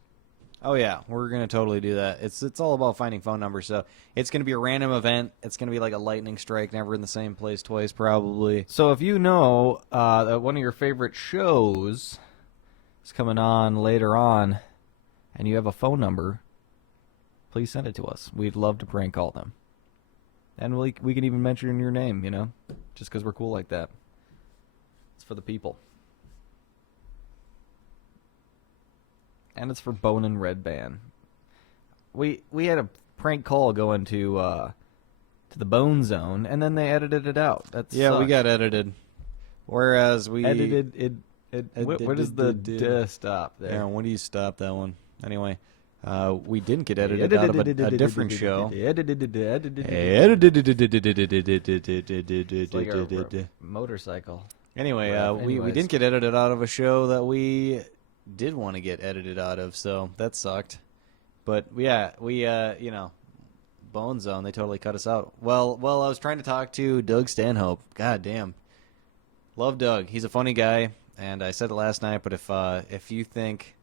Oh yeah, we're gonna totally do that. It's all about finding phone numbers. So it's gonna be a random event. It's gonna be like a lightning strike, never in the same place twice, probably. So if you know that one of your favorite shows is coming on later on, and you have a phone number, please send it to us. We'd love to prank call them, and we can even mention your name, just because we're cool like that. It's for the people. And it's for Bone and Red Band. We had a prank call going to the Bone Zone, and then they edited it out. We got edited. Whereas we edited it. Where does the stop there? Yeah, when do you stop that one? Anyway, we didn't get edited out of a different show. It's like a motorcycle. Anyway, we anyways. didn't get edited out of a show that we did want to get edited out of, so that sucked. But yeah, we you know, Bone Zone, they totally cut us out. Well, I was trying to talk to Doug Stanhope. God damn, love Doug. He's a funny guy, and I said it last night. But if you think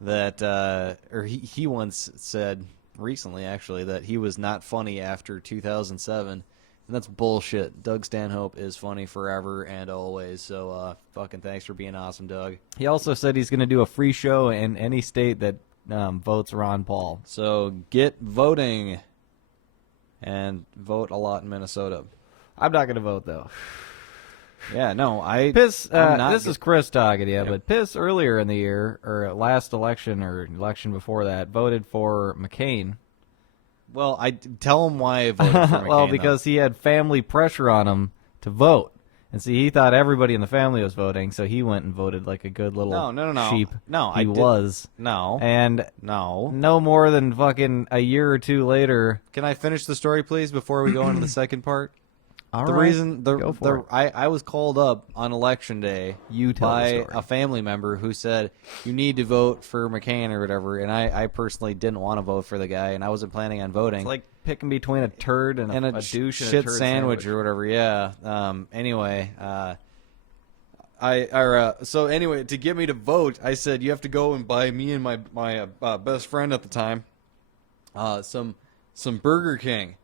that, or he once said recently actually that he was not funny after 2007. And that's bullshit. Doug Stanhope is funny forever and always. So fucking thanks for being awesome, Doug. He also said he's going to do a free show in any state that votes Ron Paul. So get voting and vote a lot in Minnesota. I'm not going to vote, though. Yeah, no, Piss, I'm not this is Chris talking, yeah, Yep. but Piss earlier in the year, or last election, or election before that, voted for McCain. Well, I tell him why I voted for McCain. Well, because he had family pressure on him to vote. And see, he thought everybody in the family was voting, so he went and voted like a good little No. sheep. No, he I didn't. was. No. And no. no more than fucking a year or two later. Can I finish the story, please, before we go into the second part? All the right, reason go for it. I was called up on election day You tell the by story. a family member who said you need to vote for McCain or whatever, and I personally didn't want to vote for the guy, and I wasn't planning on voting. It's like picking between a turd and and a douche and shit a turd sandwich or whatever. Yeah. Anyway, so anyway, to get me to vote, I said you have to go and buy me and my best friend at the time some Burger King.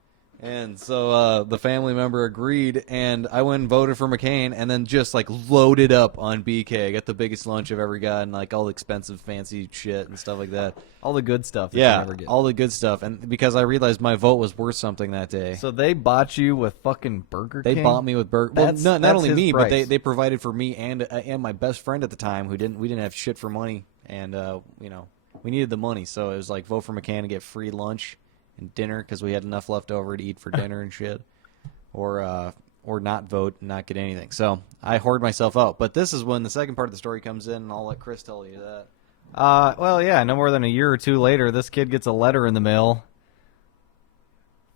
And so the family member agreed, and I went and voted for McCain, and then just like loaded up on BK. I got the biggest lunch I've ever gotten, like all the expensive, fancy shit and stuff like that. All the good stuff that you Yeah, never get. all the good stuff, and because I realized my vote was worth something that day. So they bought you with fucking Burger They King? bought me with burger. Well, That's- not that's only his me, but price. they provided for me and my best friend at the time we didn't have shit for money, and we needed the money, so it was like vote for McCann and get free lunch and dinner because we had enough left over to eat for dinner and shit, or not vote and not get anything. So I hoard myself out. But this is when the second part of the story comes in, and I'll let Chris tell you that. Well, yeah, no more than a year or two later, this kid gets a letter in the mail.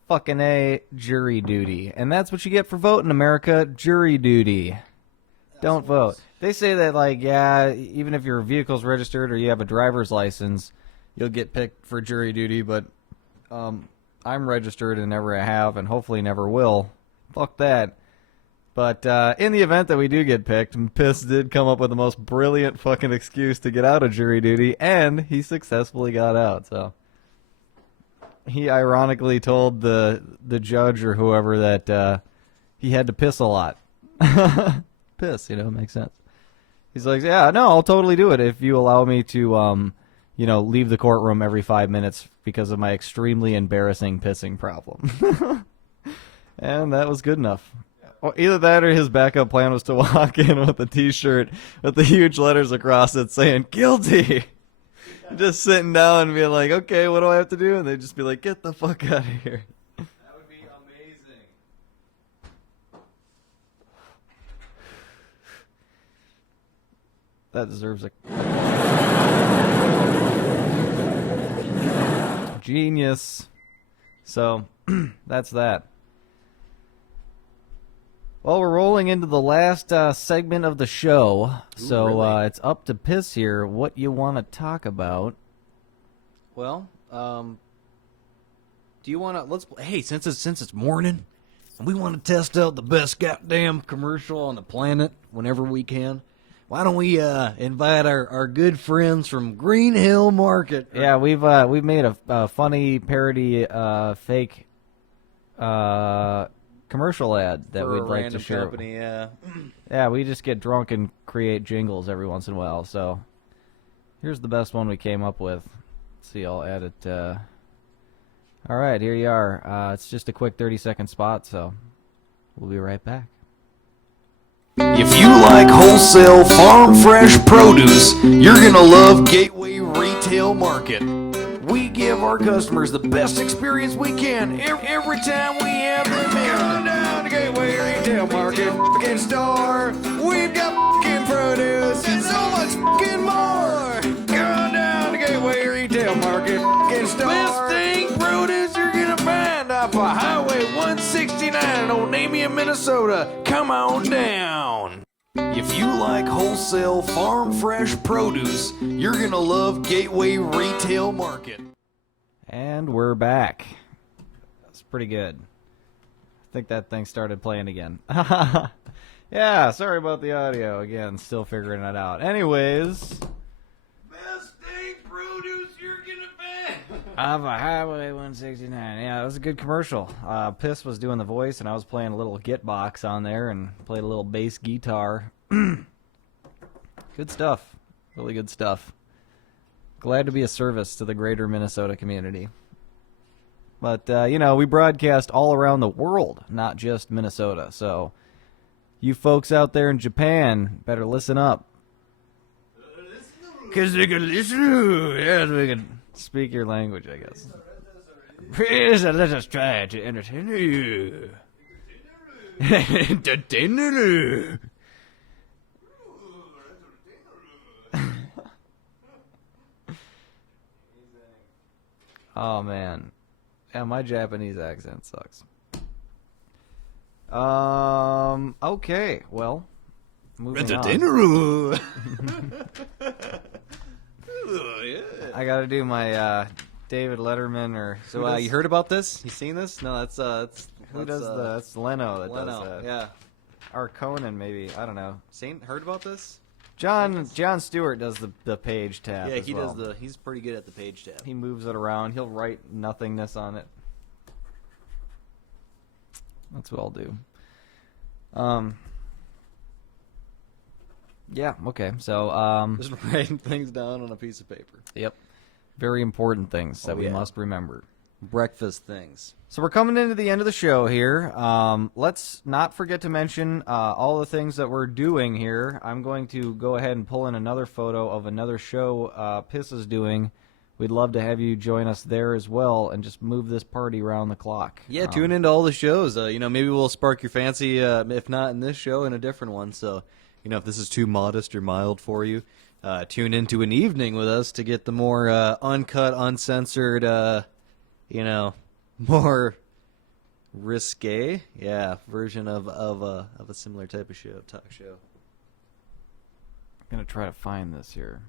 Fucking A, jury duty. And that's what you get for voting, America, jury duty. Don't vote. They say that, like, yeah, even if your vehicle's registered or you have a driver's license, you'll get picked for jury duty, but I'm registered and never have and hopefully never will. Fuck that. But in the event that we do get picked, Piss did come up with the most brilliant fucking excuse to get out of jury duty, and he successfully got out. So he ironically told the judge or whoever that he had to piss a lot. Piss, makes sense. He's like, yeah, no, I'll totally do it if you allow me to, leave the courtroom every 5 minutes because of my extremely embarrassing pissing problem. And that was good enough. Well, either that or his backup plan was to walk in with a T-shirt with the huge letters across it saying, guilty! Just sitting down and being like, okay, what do I have to do? And they'd just be like, get the fuck out of here. That would be amazing. That deserves a... Genius. So, that's that. Well, we're rolling into the last segment of the show, so really? it's up to Piss here. What you want to talk about? Well, do you want to hey, since it's morning, and we want to test out the best goddamn commercial on the planet whenever we can, why don't we invite our good friends from Green Hill Market? Yeah, we've made a funny parody fake commercial ad that for we'd a like random to share. company, yeah. Yeah, we just get drunk and create jingles every once in a while. So here's the best one we came up with. Let's see, I'll add it. All right, here you are. It's just a quick 30-second spot, so we'll be right back. If you like wholesale farm fresh produce, you're gonna love Gateway Retail Market. We give our customers the best experience we can every time we have them in. Come down to Gateway Retail Market, fucking store. We've got fucking produce and so much fucking more. Come down to Gateway Retail Market, fucking store. Best thing produce you're gonna find off of Highway 169. Don't name me USTREAM, Minnesota. Come on down. If you like wholesale farm fresh produce, you're going to love Gateway Retail Market. And we're back. That's pretty good. I think that thing started playing again. Yeah, sorry about the audio. Again, still figuring it out. Anyways. Best day produce you're going to find. Of a Highway 169. Yeah, that was a good commercial. Piss was doing the voice, and I was playing a little git box on there and played a little bass guitar. Good stuff. Really good stuff. Glad to be a service to the greater Minnesota community. But, we broadcast all around the world, not just Minnesota. So, you folks out there in Japan better listen up. Because they can listen. Yes, we can speak your language, I guess. Please, let us try to entertain you. Entertain you. Oh, man. Yeah, my Japanese accent sucks. Okay, well, moving on. I gotta do my David Letterman or So you heard about this? You seen this? No, that's who does that's Leno that does Leno. that. Yeah. Or Conan maybe, I don't know. Heard about this? John Stewart does the page tab. Yeah, as he well. does he's pretty good at the page tab. He moves it around. He'll write nothingness on it. That's what I'll do. Yeah, okay. So, Just writing things down on a piece of paper. yep. Very important things that we yeah. must remember. Breakfast things. So we're coming into the end of the show here. Let's not forget to mention all the things that we're doing here. I'm going to go ahead and pull in another photo of another show Piss is doing. We'd love to have you join us there as well and just move this party around the clock. Yeah, tune into all the shows. Maybe we'll spark your fancy, if not in this show, in a different one. So, if this is too modest or mild for you, tune into an evening with us to get the more uncut, uncensored, more risque, version of a similar type of show, talk show. I'm going to try to find this here.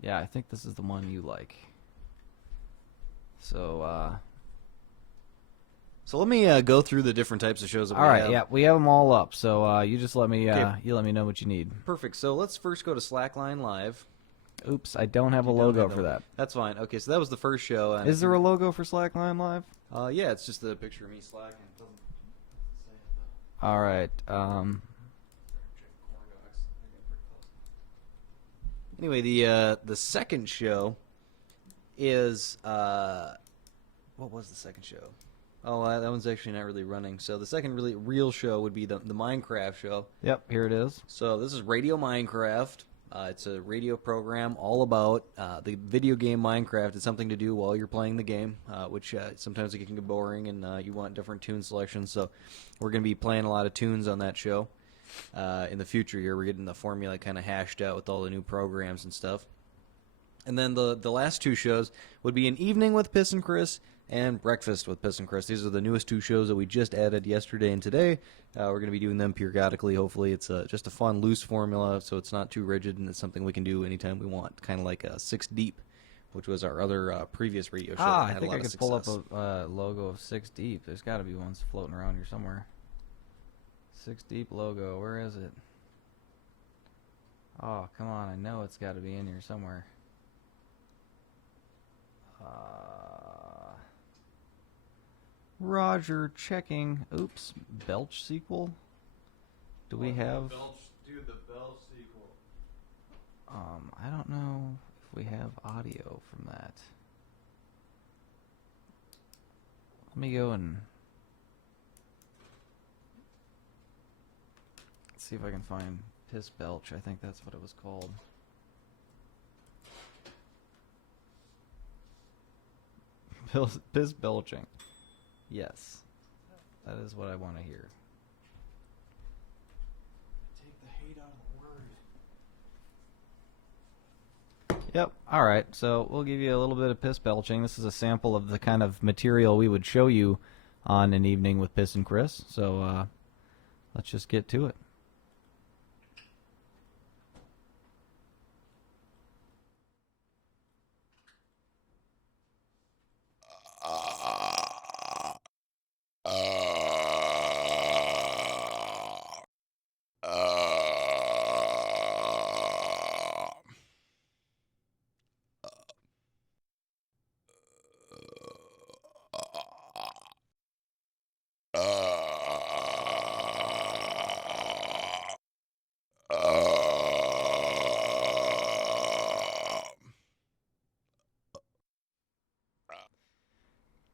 Yeah, I think this is the one you like. So let me go through the different types of shows that we all right, have. yeah, we have them all up. So you just let me Okay. you let me know what you need. Perfect. So let's first go to Slackline Live. Oops, I don't have a You don't logo have for that. That's fine. Okay, so that was the first show. And Is there a logo for Slackline Live? Yeah, it's just a picture of me slacking. All right. Anyway, the second show is what was the second show? Oh, that one's actually not really running. So the second really real show would be the Minecraft show. Yep, here it is. So this is Radio Minecraft. It's a radio program all about the video game Minecraft. It's something to do while you're playing the game, which sometimes it can get boring and you want different tune selections. So we're going to be playing a lot of tunes on that show. In the future here, we're getting the formula kind of hashed out with all the new programs and stuff. And then the last two shows would be an evening with Piss and Chris and breakfast with Piss and Chris. These are the newest two shows that we just added yesterday and today. We're going to be doing them periodically. Hopefully, it's just a fun, loose formula, so it's not too rigid, and it's something we can do anytime we want. Kind of like Six Deep, which was our other previous radio show. That I had think a I lot of could pull up success. a logo of Six Deep. There's got to be ones floating around here somewhere. Six Deep logo. Where is it? Oh, come on. I know it's got to be in here somewhere. Roger checking. Oops. Belch sequel? Do we have... Dude, the Belch sequel. I don't know if we have audio from that. Let me go and... see if I can find Piss Belch. I think that's what it was called. Piss belching. Yes. That is what I want to hear. Take the hate out of the word. Yep. All right. So we'll give you a little bit of piss belching. This is a sample of the kind of material we would show you on An Evening with Piss and Chris. So let's just get to it.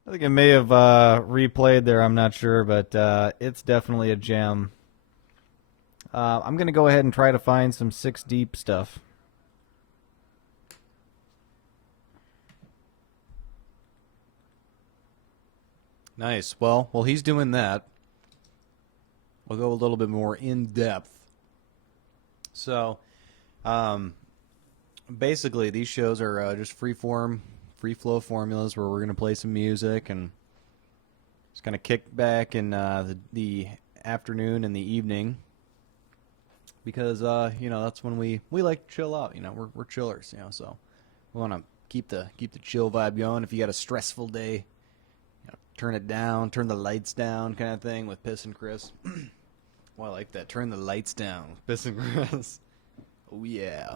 I think I may have replayed there, I'm not sure, but it's definitely a gem. I'm going to go ahead and try to find some Six Deep stuff. Nice. Well, while he's doing that, we'll go a little bit more in depth. So, basically, these shows are just free flow formulas where we're going to play some music and just kind of kick back in the afternoon and the evening because that's when we like to chill out. We're chillers, so we want to keep the chill vibe going. If you got a stressful day, turn it down, turn the lights down, kind of thing with Piss and Chris. Well, I like that. Turn the lights down with Piss and Chris. Oh yeah.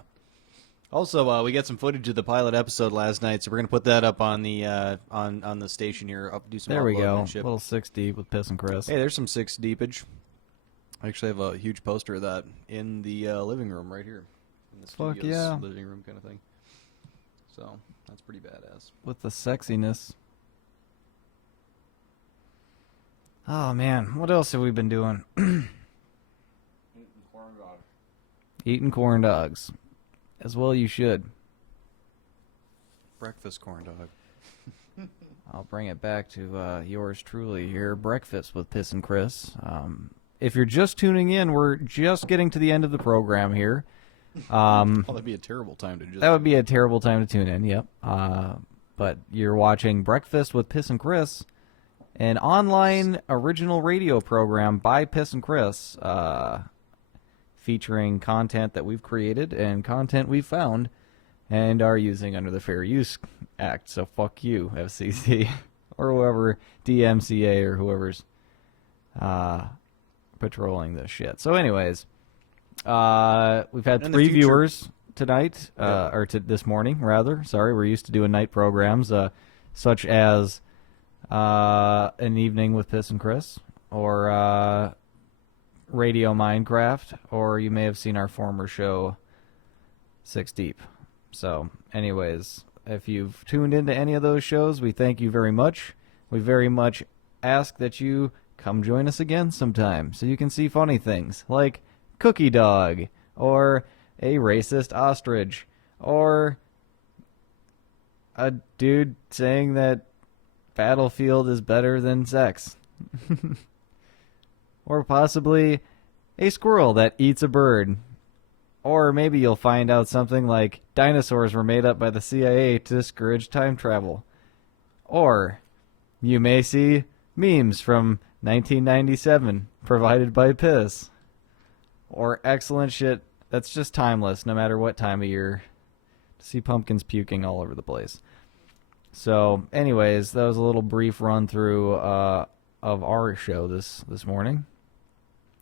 Also, we got some footage of the pilot episode last night, so we're gonna put that up on the on the station here. Do some There we go. and ship. Little Six Deep with Piss and Chris. Hey, there's some Six Deepage. I actually have a huge poster of that in the living room right here. In the Fuck studio's yeah. living room kind of thing. So that's pretty badass. With the sexiness. Oh man, what else have we been doing? Eating corn dogs. As well you should. Breakfast corn dog. I'll bring it back to yours truly here. Breakfast with Piss and Chris. If you're just tuning in, we're just getting to the end of the program here. That'd be a terrible time to just... That would be a terrible time to tune in, yep. But you're watching Breakfast with Piss and Chris, an online original radio program by Piss and Chris, featuring content that we've created and content we've found and are using under the Fair Use Act. So fuck you, FCC, or whoever, DMCA, or whoever's patrolling this shit. So anyways, we've had 3 viewers tonight, or this morning, rather. Sorry, we're used to doing night programs, such as An Evening with Piss and Chris, or Radio Minecraft, or you may have seen our former show, Six Deep. So, anyways, if you've tuned into any of those shows, we thank you very much. We very much ask that you come join us again sometime so you can see funny things like Cookie Dog, or a racist ostrich, or a dude saying that Battlefield is better than sex. Or possibly a squirrel that eats a bird. Or maybe you'll find out something like dinosaurs were made up by the CIA to discourage time travel. Or you may see memes from 1997 provided by Piss. Or excellent shit that's just timeless no matter what time of year. To see pumpkins puking all over the place. So anyways, that was a little brief run through of our show this morning.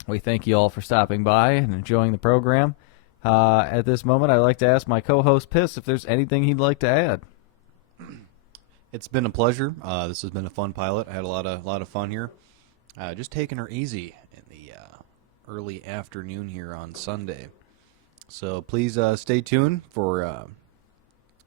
We thank you all for stopping by and enjoying the program. At this moment, I'd like to ask my co-host Piss if there's anything he'd like to add. It's been a pleasure. This has been a fun pilot. I had a lot of fun here. Just taking her easy in the early afternoon here on Sunday. So please stay tuned for.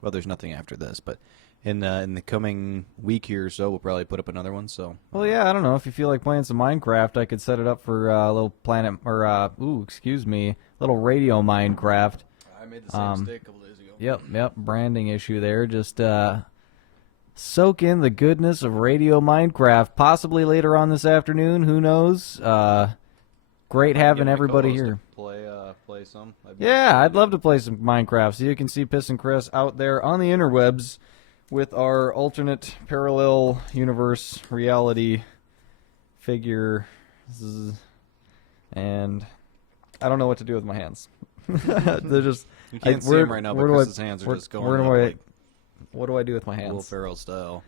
Well, there's nothing after this, but in the coming week here or so, we'll probably put up another one. So. Well, yeah, I don't know if you feel like playing some Minecraft, I could set it up for a little planet or little radio Minecraft. I made the same mistake a couple days ago. Yep, branding issue there. Just soak in the goodness of radio Minecraft. Possibly later on this afternoon. Who knows? Great having everybody here. Play some. Yeah, I'd love to play some Minecraft so you can see Piss and Chris out there on the interwebs with our alternate parallel universe reality figure, and I don't know what to do with my hands. They're just. You can't see them right now, but Chris's hands are just going up like what do I do with my hands? Will Ferrell style.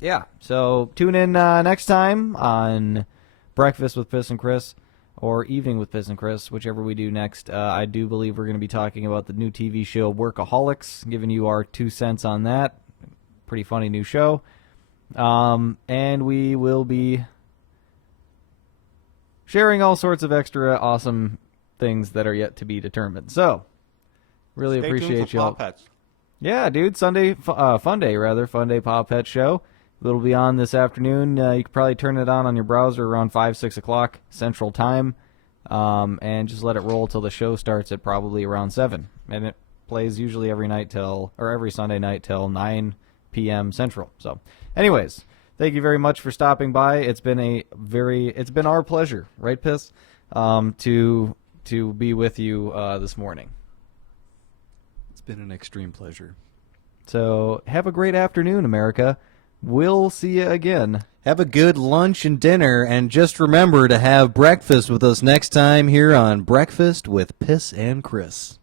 Yeah. So tune in next time on Breakfast with Piss and Chris, or Evening with Piss and Chris, whichever we do next. I do believe we're going to be talking about the new TV show Workaholics, giving you our 2 cents on that. Pretty funny new show. And we will be sharing all sorts of extra awesome things that are yet to be determined. So, really Stay appreciate tuned for y'all. Paw Pets. Yeah, dude. Fun Day Paw Pet Show. It'll be on this afternoon. You can probably turn it on your browser around 5, 6 o'clock Central Time, and just let it roll till the show starts at probably around 7. And it plays usually every Sunday night till 9 p.m. Central. So, anyways, thank you very much for stopping by. It's been our pleasure, right, Piss, to be with you this morning. It's been an extreme pleasure. So, have a great afternoon, America. We'll see you again. Have a good lunch and dinner, and just remember to have breakfast with us next time here on Breakfast with Piss and Chris.